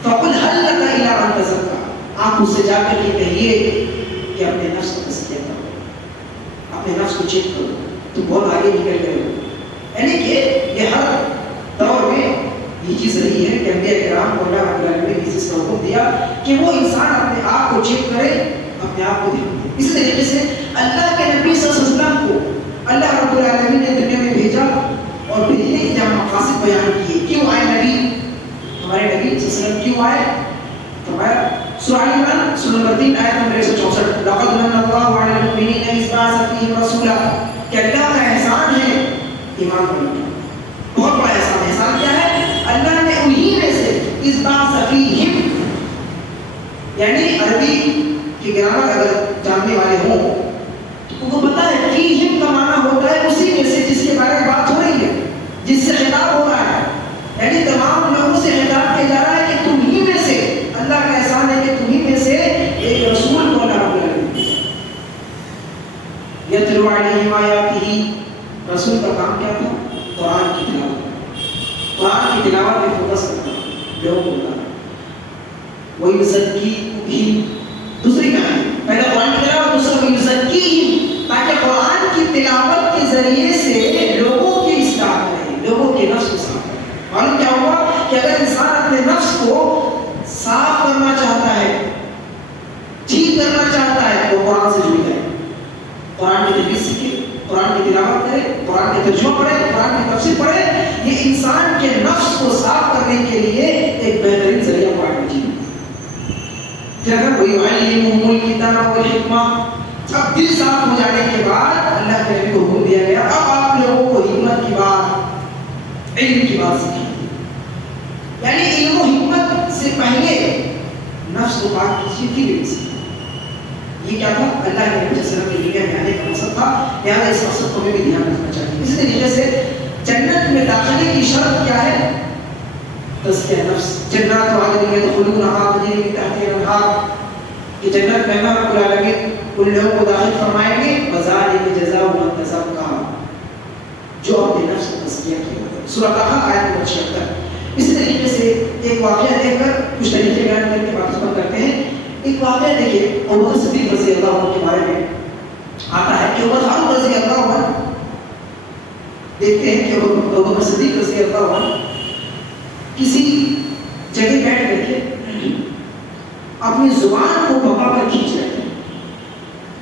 فقل هل لك الى ان تزكى. آپ اس سے جا کر یہ کہیے کہ اپنے نفس کو تزکیہ کرو، اپنے نفس کو چیک کرو، تم بہت آگے نکل گئے ہو. یعنی کہ یہ ہر دور میں یہ چیز رہی ہے کہ انبیاء کرام کو اللہ رب العالمین نے اس کا حکم دیا کہ وہ انسان اپنے آپ کو چیک کرے، اپنے آپ کو دھیان دے. اس طریقے سے اللہ کے نبی صلی اللہ علیہ وسلم کو اللہ رب العالمین نے دنیا میں بھیجا اور بھیجنے کے جہاں مقاصد بیان کیے. کیوں آئے نبی؟ ہمارے نبی صلی اللہ علیہ وسلم کیوں آئے؟ فرمایا سورہ ال عمران سورہ نمبر 3 آیت نمبر 164، لقد من اللہ علی المؤمنین اذ بعث فیہم رسولا. کہ اللہ کا احسان ہے ایمان لانا، بہت بڑا احسان ہے. احسان کیا ہے؟ اللہ نے انہی میں سے اذ بعث فیہم، یعنی عربی کی گرامر اگر جاننے والے ہوں تو وہ پتہ ہے فیہم کا معنی ہوتا ہے اسی میں سے جس کے بارے میں بات ہو رہی ہے، جس سے خطاب ہو رہا ہے. یعنی تمام لوگوں سے خطاب کیا جا رہا ہے کہ تم ہی میں سے، اللہ کا احسان ہے کہ تم ہی میں سے ایک رسول کو اللہ رب العالمین یتلو علیہم آیاتہ. رسول کا کام کیا تھا؟ قرآن کی تلاوت، قرآن کی تلاوت پہ فوکس کرنا، لوگوں کو بتانا. وَيُزَكِّيهِمْ، دوسری کہانی پہلے قرآن کی تلاوت، دوسرا وَيُزَكِّيهِمْ، تاکہ قرآن کی تلاوت کے ذریعے سے لوگوں کی اصلاح کرے، لوگوں کے نفس کو صاف کرے. معلوم کیا ہوا کہ اگر انسان اپنے نفس کو صاف کرنا چاہتا ہے، ٹھیک کرنا چاہتا ہے، تو قرآن سے جڑ جائے، قرآن کی تجوید سیکھے، قرآن کی تلاوت کرے، قرآن کا ترجمہ پڑھے، قرآن کی تفسیر پڑھے، یہ انسان کے نفس کو صاف کرنے کے لیے ایک بہترین ذریعہ قرآن مجید ہے۔ پھر اگر کوئی وَيُعَلِّمُهُمُ الْكِتَابَ وَالْحِکْمَةَ، اب دل صاف ہو جانے کے بعد اللہ کے نبی کو حکم دیا گیا اب آپ لوگوں کو حکمت کی بات، علم کی بات سکھائیں، یعنی علم و حکمت سے پہلے نفس کو پاک کیجیے پھر علم سکھائیں۔ یہ کیا تھا؟ اللہ کے نبی صلی اللہ علیہ وسلم کی دنیا میں آنے کا مقصد تھا، لہٰذا اس مقصد کو ہمیں بھی دھیان رکھنا چاہیے۔ اس طریقے سے جنت میں داخلے کی شرط کیا ہے؟ تزکیہ نفس۔ جنات عدن یدخلونہا تجری من تحتہا الانہار، کہ جنت میں رب العالمین ان لوگوں کو داخل فرمائیں گے، وذالک جزاء من تزکیٰ، جو اپنے نفس کو تزکیہ کیا۔ سورہ طٰہٰ آیت نمبر 76۔ اس طریقے سے ایک واقعہ دیکھ کر کچھ طریقے بیان کر کے بات ختم کرتے ہیں۔ ایک واقعہ دیکھیے، ابوبکر صدیق رضی اللہ عنہ کے بارے میں آتا ہے کہ عمر فاروق رضی اللہ عنہ، دیکھتے ہیں کہ ابوبکر صدیق رضی اللہ عنہ کسی جگہ بیٹھ کر کے اپنی زبان کو پکڑ کر کھینچ رہے تھے۔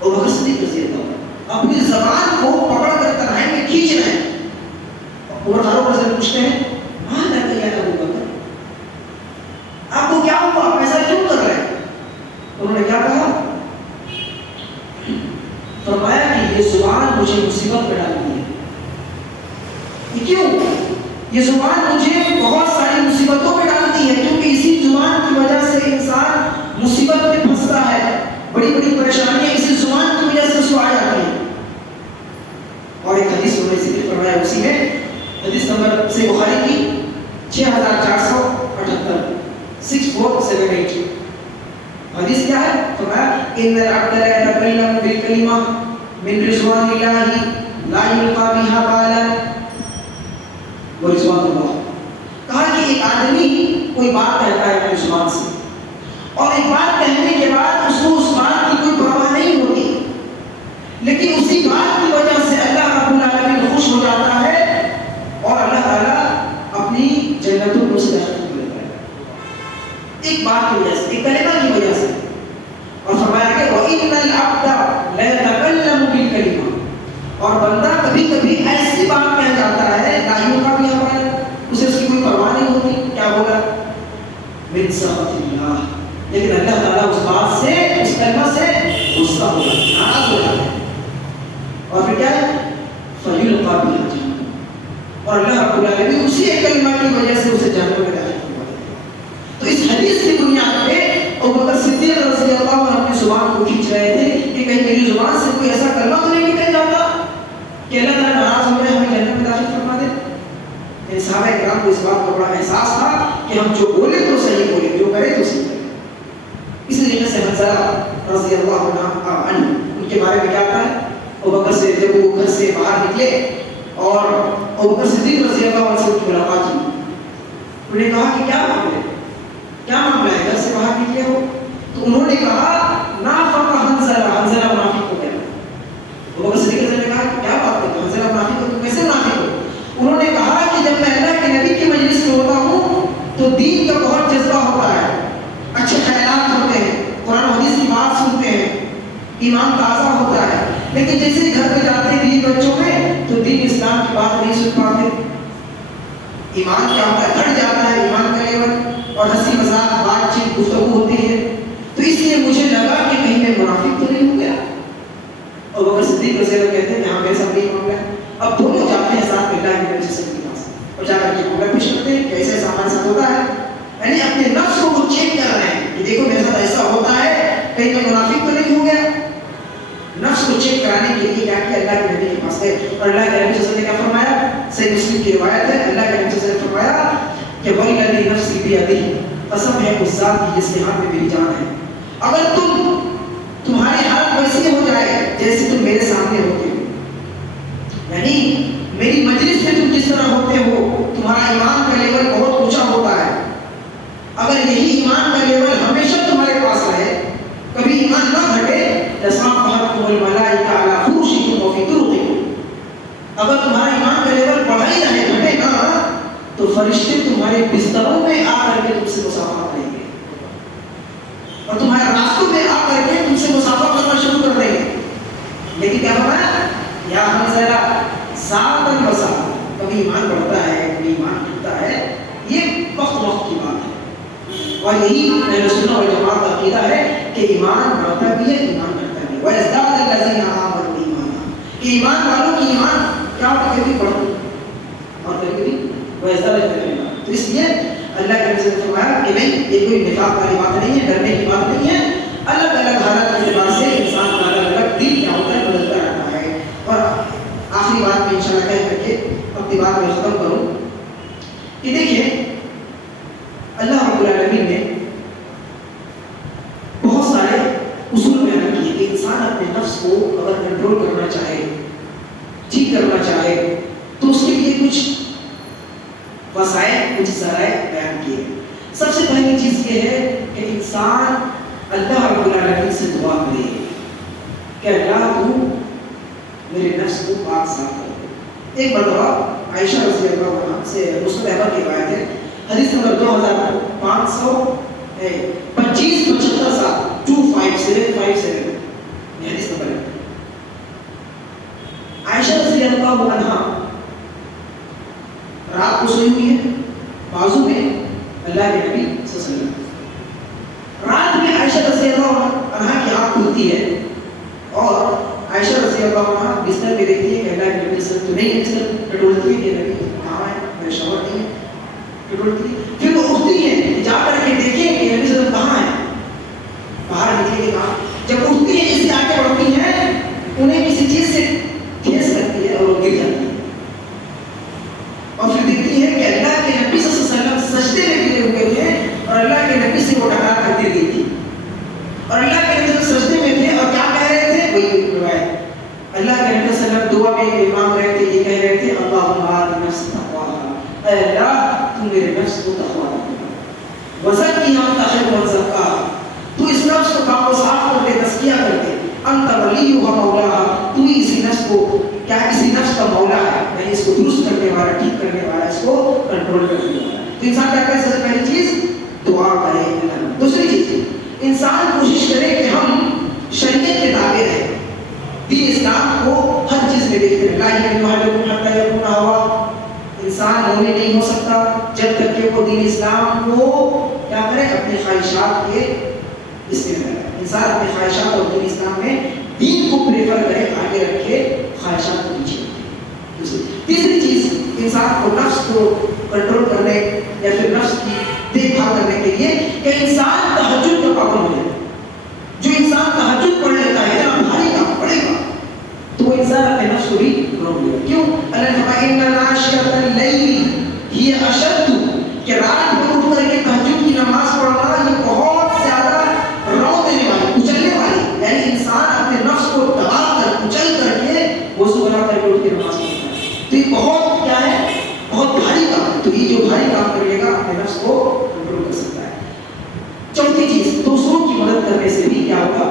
ابوبکر صدیق رضی اللہ عنہ اپنی زبان کو پکڑ کر تنہائی میں کھینچ رہے ہیں۔ عمر فاروق رضی اللہ عنہ پوچھتے ہیں ماں لگا یا ابوبکر، آپ کو کیا ہوا، آپ ایسا کیوں کر رہے ہیں؟ انہوں نے کیا کہا؟ فرمایا کہ یہ زبان مجھے مصیبت میں ڈالتی ہے۔ یہ کیوں؟ یہ زبان مجھے بہت ساری مصیبتوں میں ڈالتی ہے، کیونکہ اسی زبان کی وجہ سے انسان مصیبت میں پھنستا ہے، بڑی بڑی پریشانیاں اسی زبان کی وجہ سے اس کو آ جاتی ہیں۔ اور ایک حدیث انہوں نے ذکر فرمایا اسی میں، حدیث نمبر سے بخاری کی 6478 6478۔ حدیث کیا ہے؟ فرمایا ان العبد لا يتكلم بالكلمه من رضوان الله لا يلقى بها بالا ورضوان الله۔ کہا کہ ایک آدمی کوئی بات کہتا ہے اپنی زبان سے، اور ایک بات کہنے کے بعد اس کو اس بات کی کوئی پرواہ نہیں ہوتی، لیکن اسی بات کی وجہ سے اللہ رب العالمین خوش ہو جاتا ہے اور اللہ تعالیٰ اپنی جنتوں کو سے داخل کر لیتا ہے ایک بات کی وجہ سے، ایک کلمہ کی وجہ سے۔ اور فرمایا کہ وَإِنَّ الْعَبْدَ لَيَتَكَلَّمُ بِالْكَلِمَةِ، اور بندہ کبھی کبھی ایسی بات کہہ جاتا ہے لا يُلْقَى بِهَا بالا، اسے اس کی کوئی پرواہ نہیں ہوتی، کیا بولا؟ مِن سَخَطِ اللَّهِ، لیکن اللہ تعالیٰ اس بات سے، اس کلمہ سے غصہ ہو جاتا ہے، ناراض ہو جاتا ہے، اور پھر کیا ہے؟ فَيُلْقَى بِهَا جَهَنَّمَ، اور اللہ رب العالمین اسی ایک کلمہ کی وجہ سے اسے جہنم میں داخل کروا دیتا ہے۔ تو اس حدیث کی بنیاد پہ ابوبکر صدیق رضی اللہ عنہ اپنی زبان کو کھینچ رہے تھے کہ کہیں میری زبان سے کوئی ایسا کلمہ تو نہیں نکل جاتا کہ اللہ تعالیٰ ناراض ہو جائے، ہمیں جنت میں داخل فرما دے۔ صحابہ کرام کو اس بات کا بڑا احساس تھا کہ ہم جو بولے تو صحیح بولے، جو کرے تو صحیح کرے۔ اس طریقے سے حنظلہ رضی اللہ عنہ ان کے بارے میں کیا کہا ہے؟ ابوبکر سے جب وہ گھر سے باہر نکلے اور ابوبکر صدیق رضی اللہ عنہ سے ان کی ملاقات ہوئی، انہوں نے کہا کہ کیا معاملہ ہے، کیا معاملہ ہے، گھر سے باہر نکلے ہو؟ تو انہوں نے کہا نافق حنظلہ، حنظلہ منافق ہو گیا۔ ابوبکر صدیق نے کہا کہ کیا بات کرتے ہو، حنظلہ منافق ہو، تم کیسے منافق ہو؟ انہوں نے کہا کہ جب میں اللہ کے نبی کی مجلس میں ہوتا ہوں تو دین کا بہت جذبہ ہوتا ہے، اچھے خیالات ہوتے ہیں، قرآن و حدیث کی بات سنتے ہیں، ایمان تازہ ہوتا ہے، لیکن جیسے گھر پہ جاتے ہیں بیوی بچوں میں تو دین اسلام کی بات نہیں سن پاتے، ایمان کیا ہوتا ہے گھٹ جاتا ہے، ایمان کا لیول، اور ہنسی مذاق بات چیت گفتگو ہوتی ہے۔ تو اس لیے مجھے لگا کہ کہیں میں منافق تو نہیں ہو گیا۔ اور ابوبکر صدیق رضی اللہ کہتے ہیں کہ ہاں میرے ساتھ نہیں معاملہ ہے۔ اب دونوں جاتے ہیں ساتھ میں اللہ کے نبی صلی اللہ علیہ وسلم کے پاس اور جا کر کے معاملہ پیش کرتے ہیں کہ ایسا ایسا ہمارے ساتھ ہوتا ہے، یعنی اپنے نفس کو وہ چیک کر رہے ہیں کہ دیکھو میرے ساتھ ایسا ہوتا ہے، کہیں میں منافق تو نہیں ہو گیا۔ نفس کو چیک کرانے کے لیے کیا کیا؟ اللہ کے نبی کے پاس گئے اور اللہ کے نبی صلی اللہ علیہ وسلم نے کیا فرمایا؟ صحیح مسلم کی روایت ہے، اللہ کے نبی صلی اللہ علیہ وسلم نے فرمایا کہ وَالَّذِي نَفْسِي بِيَدِهِ، قسم ہے اس ذات کی جس کے ہاتھ میں میری جان ہے، اگر تمہاری حالت ویسی ہو جائے جیسے تم میرے سامنے ہوتے ہو، یعنی میری مجلس میں تم جس طرح ہوتے ہو، تمہارا ایمان کا لیول بہت اونچا ہوتا ہے، اگر یہی ایمان کا لیول ہمیشہ تمہارے پاس رہے، کبھی ایمان نہ گھٹے، لَصَافَحَتْكُمُ الْمَلَائِكَةُ عَلَىٰ فُرُوشِكُمْ وَفِي طُرُقِكُمْ، اگر تمہارا ایمان کا لیول بڑھا ہی رہے گھٹے نہ، تو فرشتے تمہارے بستروں میں آ کر کے تم سے مصافحہ کریں گے اور تمہارے راستوں میں آ کر کے تم سے مصافحہ کرنا شروع کر دیں گے۔ لیکن کیا فرمایا؟ یا حنظلہ ذاتاً و ساعتاً، کبھی ایمان بڑھتا ہے کبھی ایمان ٹوٹتا ہے، یہ وقت وقت کی بات ہے۔ اور یہی اہل سنت والجماعت کا عقیدہ ہے کہ ایمان بڑھتا بھی ہے ایمان گھٹتا بھی ہے۔ وَيَزْدَادَ الَّذِينَ آمَنُوا ایمانا، کہ ایمان والوں کی ایمان کیا کبھی بڑھتی اور کبھی کبھی وَيَزْدَادَ الَّذِينَ۔ تو اس لیے اللہ کے رسول نے فرمایا کہ نہیں، یہ کوئی نفاق والی بات نہیں ہے، ڈرنے کی بات نہیں ہے۔ الگ الگ حالت کے اعتبار سے انسان کا الگ الگ دل کیا ہوتا ہے، بدلتا رہتا ہے۔ اور آخری بات میں انشاءاللہ کہہ کر کے اپنی بات میں ختم کروں کہ دیکھیں اللہ رب العالمین نے بہت سارے اصول بیان کیے کہ انسان اپنے نفس کو اگر کنٹرول کرنا چاہے، ٹھیک کرنا چاہے، تو اس کے لیے کچھ وسائل، کچھ ذرائع بیان کیے۔ سب سے پہلی چیز یہ ہے کہ انسان اللہ رب العالمین سے دعا کرے کہ اللہ تو میرے نفس کو پاک صاف کر دے۔ ایک مرتبہ عائشہ رضی اللہ عنہا سے مسند احمد کی روایت ہے، حدیث نمبر 2575 25757 یہ حدیث نمبر ہے۔ عائشہ رضی اللہ عنہا رات کو سوئی ہوئی ہے، بازو میں اللہ کے نبی صلی اللہ علیہ وسلم۔ رات میں عائشہ رضی اللہ عنہا کی آنکھ کھلتی ہے اور عائشہ رضی اللہ عنہا بستر پہ دیکھتی ہے کہ اللہ کے نبی صلی اللہ علیہ وسلم تو نہیں ہے، بستر ٹٹولتی ہے کہ نبی کہاں ہے، میرے شوہر نہیں ہے، ٹٹولتی ہے۔ پھر وہ اٹھتی ہے جا کر کے دیکھیں کہ نبی صلی اللہ علیہ وسلم کہاں ہے، باہر نکلے گی کہاں۔ جب اٹھتی ہے، اس سے آگے بڑھتی ہیں، انہیں کسی چیز سے ٹھیس لگتی ہے اور وہ گر جاتی ہے، اور پھر دیکھتی ہے کہ اللہ کے نبی صلی اللہ علیہ وسلم سجدے میں گرے ہوئے تھے اور اللہ کے نبی سے وہ ٹکرا کر گر گئی تھی، اور اللہ کے نبی سجدے میں تھے اور کیا کہہ رہے تھے، وہی روایت، اللہ کے نبی صلی اللہ علیہ وسلم دعا میں مانگ رہے تھے، یہ کہہ رہے تھے اللہم آت نفس تقواها، اے اللہ تو میرے نفس کو تقویٰ دے، وزکیہا انت خیر من زکاہا، تو اس نفس کو پاک و صاف کر دے، تزکیہ کر دے، انت ولیہا مولاہا، تو ہی اسی نفس کو کیا اسی نفس کا مولا ہے، یعنی اس کو درست کرنے والا، ٹھیک کرنے والا، اس کو کنٹرول کرنے والا۔ تو انسان کیا کرے، سب سے پہلی چیز دعا کرے اللہ۔ دوسری چیز انسان کوشش کرے کہ ہم شریعت کے تابع رہیں، دین اسلام کو ہر چیز میں دیکھتے رہیں۔ لا یؤمن احدکم حتی یکون ہوا، انسان مومن نہیں ہو سکتا جب تک کہ وہ دین اسلام کو کیا کرے، اپنے خواہشات کے اس میں کرے۔ انسان اپنے خواہشات اور دین اسلام میں دین کو پریفر کرے، آگے رکھے، خواہشات کو پیچھے رکھے۔ تیسری چیز انسان کو نفس کو کنٹرول کرنے یا پھر نفس کی دیکھ بھال کرنے کے لیے کہ انسان تہجد کا پابند ہو جائے۔ جو انسان تہجد پڑھ لیتا ہے اتنا بھاری کام پڑے گا تو وہ انسان اپنے نفس کو بھی روک لے گا۔ کیوں؟ اللہ نے فرمایا ان ناشئۃ اللیل ہی اشد، کہ رات میں اٹھ کر کے تہجد کی نماز پڑھنا یہ بہت زیادہ رو دینے والی، کچلنے والی، یعنی انسان اپنے نفس کو دبا کر کچل کر کے وضو بنا کر کے اٹھ کے نماز پڑھتا ہے، تو یہ بہت کیا ہے، بہت بھاری کام ہے۔ تو یہ جو بھاری کام کر لے گا اپنے نفس کو کنٹرول کر سکتا ہے۔ چوتھی چیز دوسروں کی مدد کرنے سے بھی کیا ہوگا،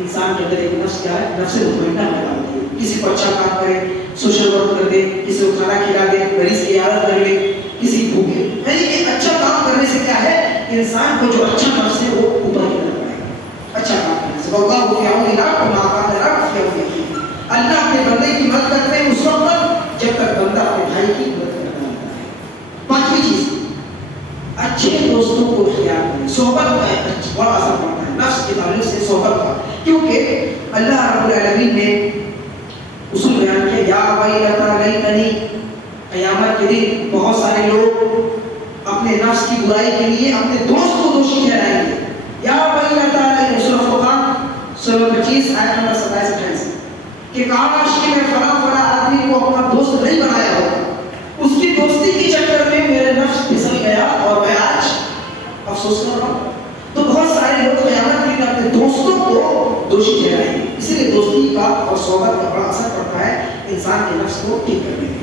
انسان کے اندر ایک نفس کیا ہے، نفس مطمئنہ پیدا ہوتی ہے۔ کسی کو اچھا کام کرے، سوشل ورک کر دے، کسی کو کھانا کھلا دے، مریض کی عیادت کر لے، کسی بھوکے، یعنی ایک اچھا کام کرنے سے کیا ہے، انسان کو جو اچھا نفس ہے وہ اوپر کی طرف آئے گا اچھا کام کرنے سے۔ واللہ فی عون العبد ما کان العبد فی عون اخیہ، اللہ اپنے بندے کی مدد کرتے ہیں اس وقت جب تک بندہ اپنے بھائی کی مدد کرتا رہتا ہے۔ پانچویں چیز اچھے دوستوں کو اختیار کریں، صحبت کا بڑا اثر پڑتا ہے نفس کے تعلق سے صحبت کا، کیونکہ اللہ رب العالمین نے اصول بیان کیا، یا ویلتا لیتنی، قیامت کے دن بہت سارے لوگ اپنے نفس کی برائی کے لیے اپنے دوست کو دوشی ٹھہرائیں گے۔ یا ویلتا لیتنی، سورہ فرقان سورہ 25 آیت نمبر 27-28، کہ کاش کہ میں فلاں فلاں آدمی کو اپنا دوست نہیں بنایا ہوتا، اس کی دوستی کے چکر میں میرے نفس پھسل گیا اور میں آج افسوس کر رہا ہوں۔ تو بہت سارے لوگ قیامت کے دن اپنے دوستوں کو دوشی ٹھہرائیں گے، اسی لیے دوستی کا اور صحبت کا بڑا اثر پڑتا ہے انسان کے نفس کو ٹھیک کرنے میں۔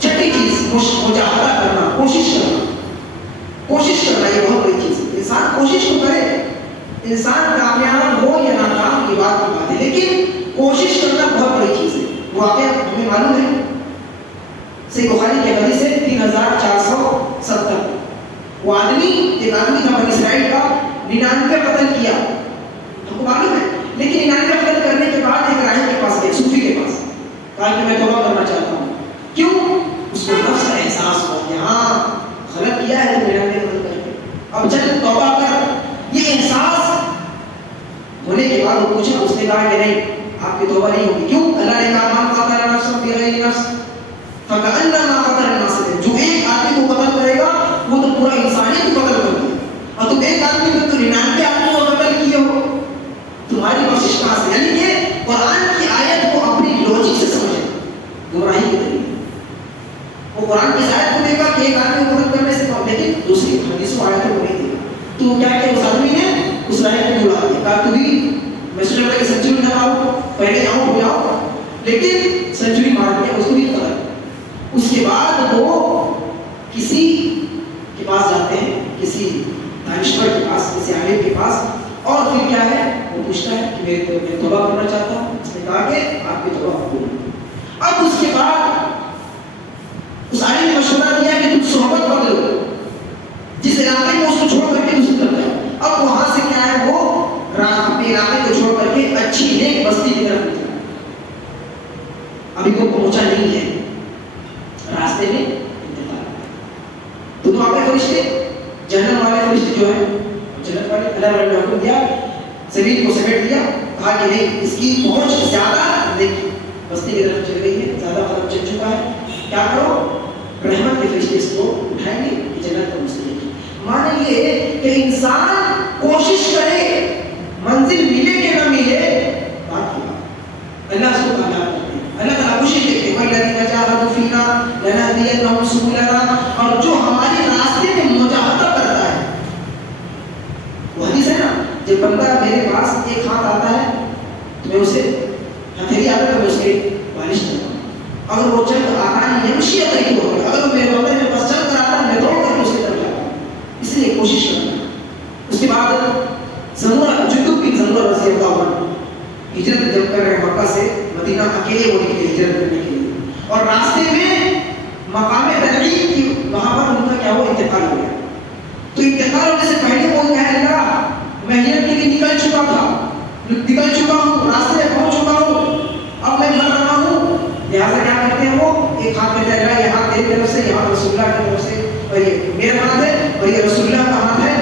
چھٹی چیز مجاہدہ کرنا، کوشش کرنا، کوشش کرنا یہ بہت بڑی چیز ہے۔ انسان کوشش تو کرے، انسان کامیاب ہو یا ناکام یہ بات کی بات ہے، لیکن کوشش کرنا بہت بڑی چیز ہے۔ واقعہ ہمیں معلوم ہے، صحیح بخاری کی حدیث ہے 3470، وہ آدمی ایک آدمی تھا بنی اسرائیل کا، 99 قتل کیا، ہم کو معلوم ہے، لیکن 99 قتل کرنے کے بعد ایک راہب کے پاس گئے، صوفی کے پاس، کہا کہ میں توبہ کرنا چاہتا ہوں. کیوں؟ اس کو نفس کا احساس ہوا کہ ہاں غلط کیا ہے تو میرا نے غلط کر کے اب چل توبہ کر. یہ احساس ہونے کے بعد وہ پوچھا, اس نے کہا کہ نہیں آپ کی توبہ نہیں ہوگی. کیوں؟ اللہ نے کہا من قتل نفسا بغیر نفس فکأنما قتل الناس. جو ایک آدمی کو قتل کرے گا وہ تو پورا انسانیت کو قتل کر دے, اور تم ایک آدمی کو تو 99 آدمی کو قتل کیے ہو, تمہاری کوشش کہاں سے؟ یعنی کہ قرآن کی آیت کو اپنی لوجک سے سمجھے, گمراہی کے طریقے. وہ قرآن کی آیت کو دیکھا کہ ایک آدمی کو قتل کرنے سے کم, لیکن دوسری حدیثوں آیتوں کو نہیں دیکھا. تو کیا کہ اس آدمی نے اس رائے کو اڑا دیا, کہا تو بھی میں سوچ رہا کہ سنچری نہ آؤ, پہلے آؤ ہو جاؤ, لیکن سنچری مار دیا, اس کو بھی قتل. اس کے بعد وہ کسی کے پاس جاتے ہیں, کسی دانشور کے پاس, کسی عالم کے پاس, اور پھر کیا ہے وہ پوچھتا ہے کہ میں توبہ کرنا چاہتا ہوں. اس نے کہا کہ آپ کی توبہ قبول. اب اس کے بعد اس عالم نے مشورہ دیا کہ تم صحبت بدلو, جس علاقے میں اس کو چھوڑ کر کے دوسری طرف جاؤ. اب وہاں سے کیا ہے وہ اپنے علاقے کو چھوڑ کر کے اچھی نیک بستی کی طرف نکلا. ابھی وہ پہنچا نہیں ہے, راستے میں انتقال. تو وہاں پہ فرشتے, جہنم والے فرشتے جو ہیں, جنت والے, اللہ والے نے حکم دیا, زمین کو سمیٹ دیا, کہا کہ نہیں اس کی پہنچ زیادہ نہیں, بستی کی طرف چل گئی ہے, زیادہ قدم چل چکا ہے, کیا کرو, رحمت کے فرشتے اس کو اٹھائیں گے کہ جنت کو مستقبل کی. معنی یہ کہ انسان کوشش کرے, منزل ملے کہ نہ ملے, بات کی بات اللہ اس کو کامیاب کرتے ہیں. اللہ تعالیٰ خوشی دیکھتے ہیں وَالَّذِينَ جَاهَدُوا فِينَا لَنَهْدِيَنَّهُمْ سُبُلَنَا, اور جو ہمارے راستے میں مجاہدہ کرتا ہے. وہ حدیث ہے نا, جب بندہ میرے پاس ایک ہاتھ آتا ہے تو میں اسے ہتھیلی آتا ہے تو میں اس کے بالش کرتا ہوں. اگر وہ چل آکانی یمشی اطریق ہو گیا, اگر وہ میرے بندے میں بس چل کر آتا ہے میں دوڑ کر کے اس کی طرف جاتا ہوں, اس لیے کوشش کرتا ہے. اس کے بعد زمورہ جندب بن زمورہ رضی اللہ عنہ ہجرت جب کر رہے مکہ سے مدینہ اکیلے ہونے کے لیے, ہجرت کرنے کے لیے, اور راستے میں مقام تنعیم کی وہاں پر ان کا کیا ہوا انتقال ہو گیا. تو انتقال ہونے سے پہلے وہ کہہ اللہ میں ہجرت کے لیے نکل چکا ہوں, راستے میں پہنچ چکا ہوں, اب میں مر رہا ہوں. لہٰذا کیا کرتے ہیں وہ, ایک ہاتھ میں اللہ, یہ ہاتھ تیری طرف سے, یہ ہاتھ رسول اللہ کی طرف سے, اور یہ میرا ہاتھ ہے اور یہ رسول اللہ کا ہاتھ ہے,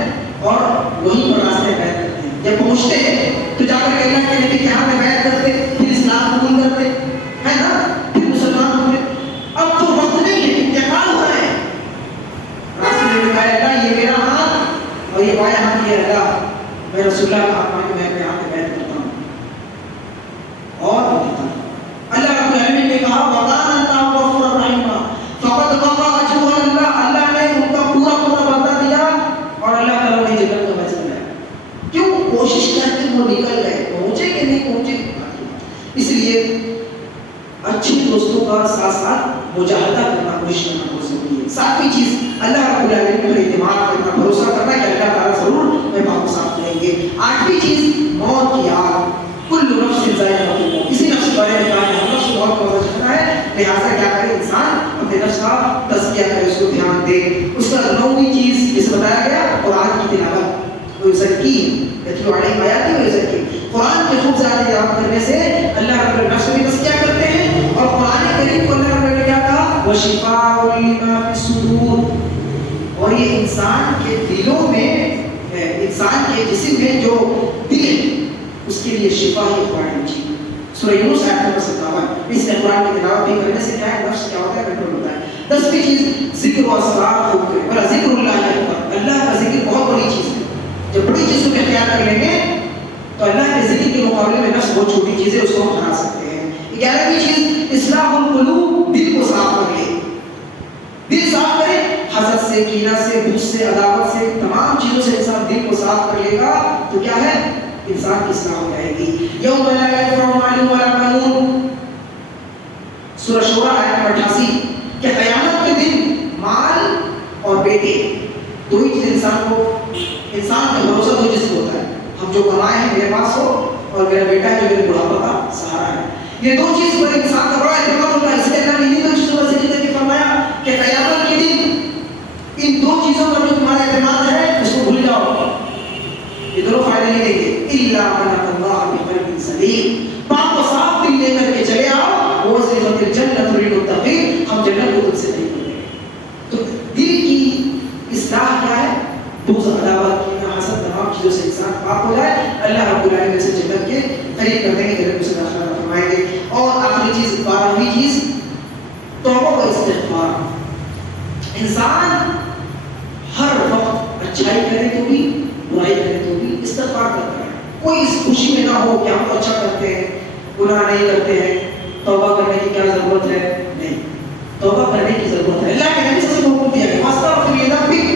اور وہیں پر راستے بیعت کرتے ہیں. جب پہنچتے ہیں تو جا کر کے اللہ کے نبی کے ہاتھ میں بیعت کرتے, پھر اسلام قبول کرتے ہے نا, پھر مسلمان ہوئے. اب تو وقت نہیں ہے, انتقال ہو رہا ہے. راستے میں کہا اللہ یہ میرا ہاتھ اور یہ بایاں ہاتھ, یہ اللہ میں رسول اللہ کا ہاتھ مان کے میں اپنے ہاتھ میں بیعت کرتا ہوں. اور اللہ رب العالمین نے کہا وَقَانَ اللَّهُ غَفُورًا رَحِيمًا, فَقَدْ وَقَعَ أَجْرُهُ عَلَى اللَّهِ, اللہ نے ان کا پورا بدلہ دیا اور اللہ تعالیٰ نے جنت کا فیصلہ کیا. کیوں؟ کوشش کر کے وہ نکل گئے, پہنچے کہ نہیں پہنچے. اس لیے اچھے دوستوں کا ساتھ ساتھ مجاہدہ کرنا, کوشش کرنا بہت ضروری ہے. ساتویں چیز اللہ رب العالمین پر اعتماد کرنا, بھروسہ کرنا کہ اللہ تعالیٰ ضرور میں باپ صاف کریں گے. آٹھویں چیز موت کی آگ, کل نفس ذائقۃ الموت. اسی نفس کے بارے میں کہا ہے ہم نفس موت کو مزہ چکنا ہے, لہٰذا کیا کرے انسان اپنے نفس کا تزکیہ کرے, اس کو دھیان دے. اس کا 9ویں چیز جسے بتایا گیا قرآن کی تلاوت, ویزکی یتلو علیہم آیاتہ ویزکی. قرآن کے خوب زیادہ تلاوت کرنے سے اللہ رب العالمین نفس بھی تزکیہ کرتے ہیں, اور قرآن کریم کو اللہ رب العالمین نے کیا کہا وشفاء لما فی الصدور, اور یہ انسان کے دلوں میں, انسان کے جسم میں جو دل ہے اس کے لیے شفا ہی قرآن کی. سورہ یونس آیت نمبر 57. اس نے قرآن کی تلاوت بھی کرنے سے کیا ہے نفس کیا ہوتا ہے, کنٹرول ہوتا ہے. 10ویں چیز ذکر و اذکار خوب کرے, بڑا ذکر اللہ اکبر, اللہ کا ذکر بہت بڑی چیز ہے. جب بڑی چیز کو اختیار کر لیں گے تو اللہ کے ذکر کے مقابلے میں نفس بہت چھوٹی چیز ہے, اس کو ہم ہرا سکتے ہیں. 11ویں چیز اصلاح القلوب, دل کو صاف کر لے, دل صاف کرے, حسد سے, کینہ سے, بغض سے, عداوت سے, تمام چیزوں سے انسان دل کو صاف کر لے گا تو کیا ہے انسان کی اصلاح ہو جائے گی. یوم لا ينفع مال ولا بنون, سورہ شورى آیت نمبر 88, کہ قیامت کے دن مال اور بیٹے دو ہی چیز انسان کا بھروسہ دو چیز ہوتا ہے, ہم جو کمائے ہیں میرے پاس ہو, اور میرا بیٹا ہے جو میرے بڑھاپا کا سہارا ہے. یہ دو چیز پر انسان کا بڑا اعتماد ہوتا ہے. اس لیے اللہ نے انہیں دو چیزوں کا ذکر کر کے فرمایا کہ قیامت کے دن ان دو چیزوں پر جو تمہارا اعتماد ہے اس کو بھول جاؤ, یہ دونوں فائدہ نہیں دیں گے. الا من اتى الله بقلب سلیم, پاک و صاف دل لے کر کے چلے آؤ, وہ صرف انسان ہر وقت اچھائی کرے تو بھی برائی کرے تو بھی استغفار کرتا ہے. کوئی اس خوشی میں نہ ہو کہ ہم تو اچھا کرتے ہیں گناہ نہیں کرتے ہیں, توبہ کرنے کی کیا ضرورت ہے؟ نہیں, توبہ کرنے کی ضرورت ہے. اللہ کے نبی صلی اللہ علیہ وسلم کو حکم دیا کہ واستغفر لذنبک,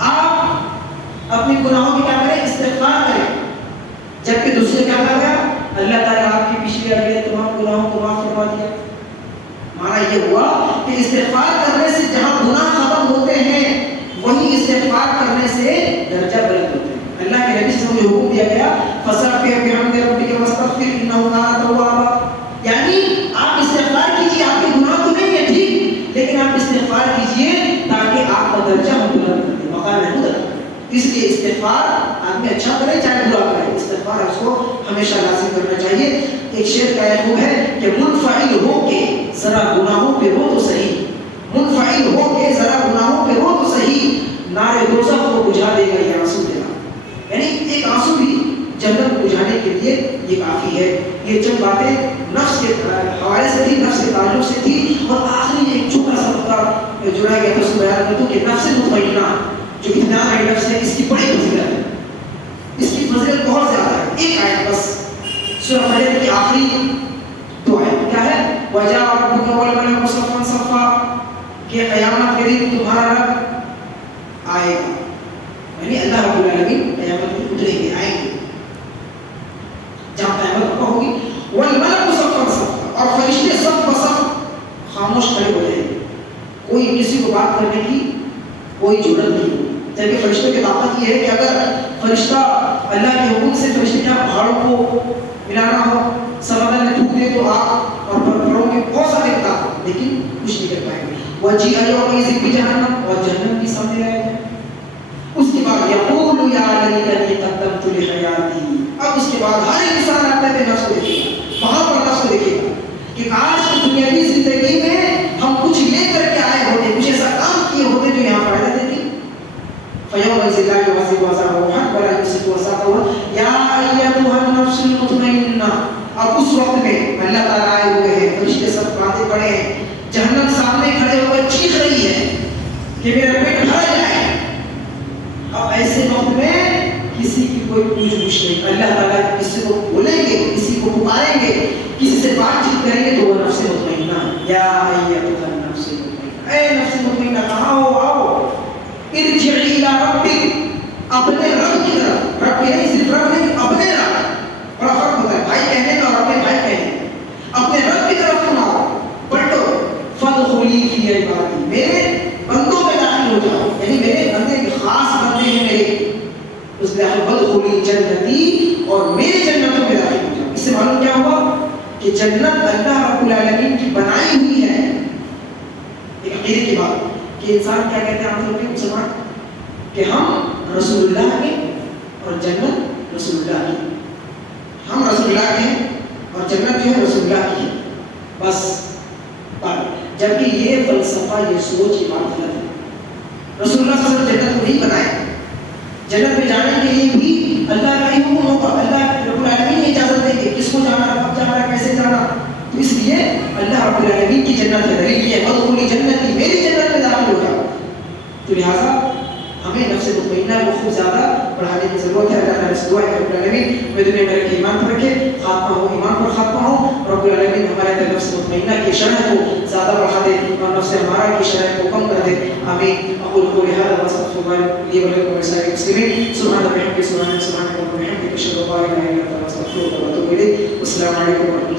آپ اپنے گناہوں کی کیا کریں؟ استغفار کریں. جبکہ دوسرے کیا کہا گیا؟ اللہ تعالیٰ آپ کی پچھلی اگلے تمام گناہوں کو معاف فرما دیا. معنی یہ ہوا کہ استغفار کرنے سے جہاں گناہ ختم ہوتے ہیں وہی استغفار کرنے سے درجہ بلند ہوتے ہیں. اللہ کے نبی صلی اللہ علیہ وسلم کو حکم دیا گیا فسبح بحمد ربک واستغفر انہ کان توابا, یعنی آپ استغفار کیجیے, آپ کے گناہ تو نہیں ہے ٹھیک, لیکن آپ استغفار کیجیے تاکہ آپ کا درجہ بلند کرے, مقام محمود رکھے. اس لیے استغفار آدمی اچھا کرے چاہے برا کرے, استغفار اس کو ہمیشہ لازم کرنا چاہیے. ایک شعر کا یہ ہے کہ منفعل ہو کے ذرا گناہوں پہ رو تو صحیح, منفعل ہو کے ذرا گناہوں پہ رو تو صحیح, نار دوزخ کو بجھا دے گا یہ آنسو تیرا. یعنی ایک آنسو بھی جنت کو بجھانے کے لیے یہ کافی ہے. یہ چند باتیں نفس کے حوالے سے تھی, نفس کے تعلق سے تھی, اور آخری ایک چھوٹا سا نقطہ جڑا گیا تھا اس کو بیان کر دوں کہ نفس مطمئنہ جو اطمینان ہے نفس ہے, اس کی بڑی فضیلت ہے, اس کی فضیلت بہت زیادہ ہے. ایک آیت بس سورہ مریم کی آخری دو آیت کیا ہے؟ وَجَاءَ رَبُّكَ وَالْمَلَكُ صَفًّا صَفًّا, کہ قیامت کے دن تمہارا رب آئے گا, یعنی اللہ رب العالمین قیامت میں اتریں گے, آئیں گے جہاں قیامت برپا ہوگی. وَالْمَلَكُ صَفًّا صَفًّا, اور فرشتے صف بصف خاموش کھڑے ہو جائیں گے, کوئی کسی کو بات کرنے کی کوئی ضرورت نہیں ہوگی. جبکہ فرشتوں کی طاقت یہ ہے کہ اگر فرشتہ اللہ کے حکم سے فرشتے کیا پہاڑوں کو ملانا ہو, سمندر میں تھوک دے تو آگ اور پہاڑوں کے بہت سارے طاقت, لیکن کچھ نہیں کر پائیں گے. وَجِيءَ يَوْمَئِذٍ بِجَهَنَّمَ, اور جہنم بھی سامنے لایا جائے. اس کے بعد یقول یا لیتنی قدمت لحیاتی, اب اس کے بعد ہر انسان اپنے نفس کو دیکھے گا, وہاں پر نفس کو دیکھے گا کہ کاش کی دنیاوی زندگی میں ہم کچھ لے کر کے آئے ہوتے, کچھ ایسا کام کیے ہوتے جو یہاں فائدہ دیتی. فَيَوْمَئِذٍ لَا يُعَذِّبُ عَذَابَهُ أَحَدٌ وَلَا يُوثِقُ وَثَاقَهُ يَا أَيَّتُهَا النَّفْسُ الْمُطْمَئِنَّةُ. اب اس وقت میں اللہ تعالیٰ آئے ہوئے ہیں, فرشتے سب باتیں پڑے ہیں, جہنم سامنے کھڑے ہو کر چیخ رہی ہے کہ میرا پیٹ بھر جائے. اب ایسے وقت میں کسی کی کوئی پوچھ گچھ نہیں, اللہ تعالیٰ کسی کو بولیں گے, کسی کو پکاریں گے, کسی سے بات چیت کریں گے تو وہ نفس مطمئنہ, یا ایتھا النفس مطمئنہ, اے نفس مطمئنہ کہاں ہو, آؤ ارجعی الی ربک, اپنے رب کی طرف, رب کے نہیں صرف رب نہیں, اپنے رب, بڑا فرق ہوتا ہے بھائی کہنے میں اور اپنے بھائی کہنے میں. اپنے رب کی طرف تم آؤ, پلٹو, فادخلی فی عبادی, میرے بندوں میں داخل ہو جاؤ, یعنی میرے بندے خاص بندے ہیں میرے, اس لیے فادخلی جنتی, اور میری جنتوں میں داخل ہو جاؤ. اس سے معلوم کیا ہوا کہ جنت اللہ رب العالمین کی بنائی ہوئی ہے. ایک عقیدے کی بات کہ انسان کیا کہتے ہیں عام طور پہ مسلمان, کہ ہم رسول اللہ کے اور جنت رسول اللہ کی, ہم رسول اللہ کے ہیں اور جنت جو ہے رسول اللہ کی ہے, بس بات. جبکہ یہ فلسفہ, یہ سوچ, یہ بات غلط ہے. رسول اللہ صلی اللہ علیہ وسلم جنت کو نہیں بنایا, جنت میں جانے کے لیے بھی اللہ کا ہی حکم ہوگا, اللہ رب العالمین نے اجازت دیں گے کس کو جانا, کب جانا, کیسے جانا. تو اس لیے اللہ رب العالمین کی جنت ہے, دلیل یہ فادخلی جنتی, میری جنت میں داخل ہو جاؤ. تو لہٰذا ہمیں نفس مطمئنہ کو خوب زیادہ بڑھانے کی ضرورت ہے. اللہ تعالیٰ سے دعا ہے رب العالمین میں دنیا میں رکھے ایمان پر رکھے, خاتمہ ہو ایمان پر خاتمہ ہو. رب العالمین ہمارے اندر نفس مطمئنہ کی شرح کو زیادہ بڑھا دے اور نفس ہمارا کی شرح کو کم کر دے. آمین. اقول قولی هذا واستغفر الله لي ولكم ولسائر المسلمين. سبحان ربك وبحمده, سبحانك اللهم وبحمدك, اشهد ان لا اله الا انت, استغفرك واتوب اليك. والسلام عليكم ورحمة الله.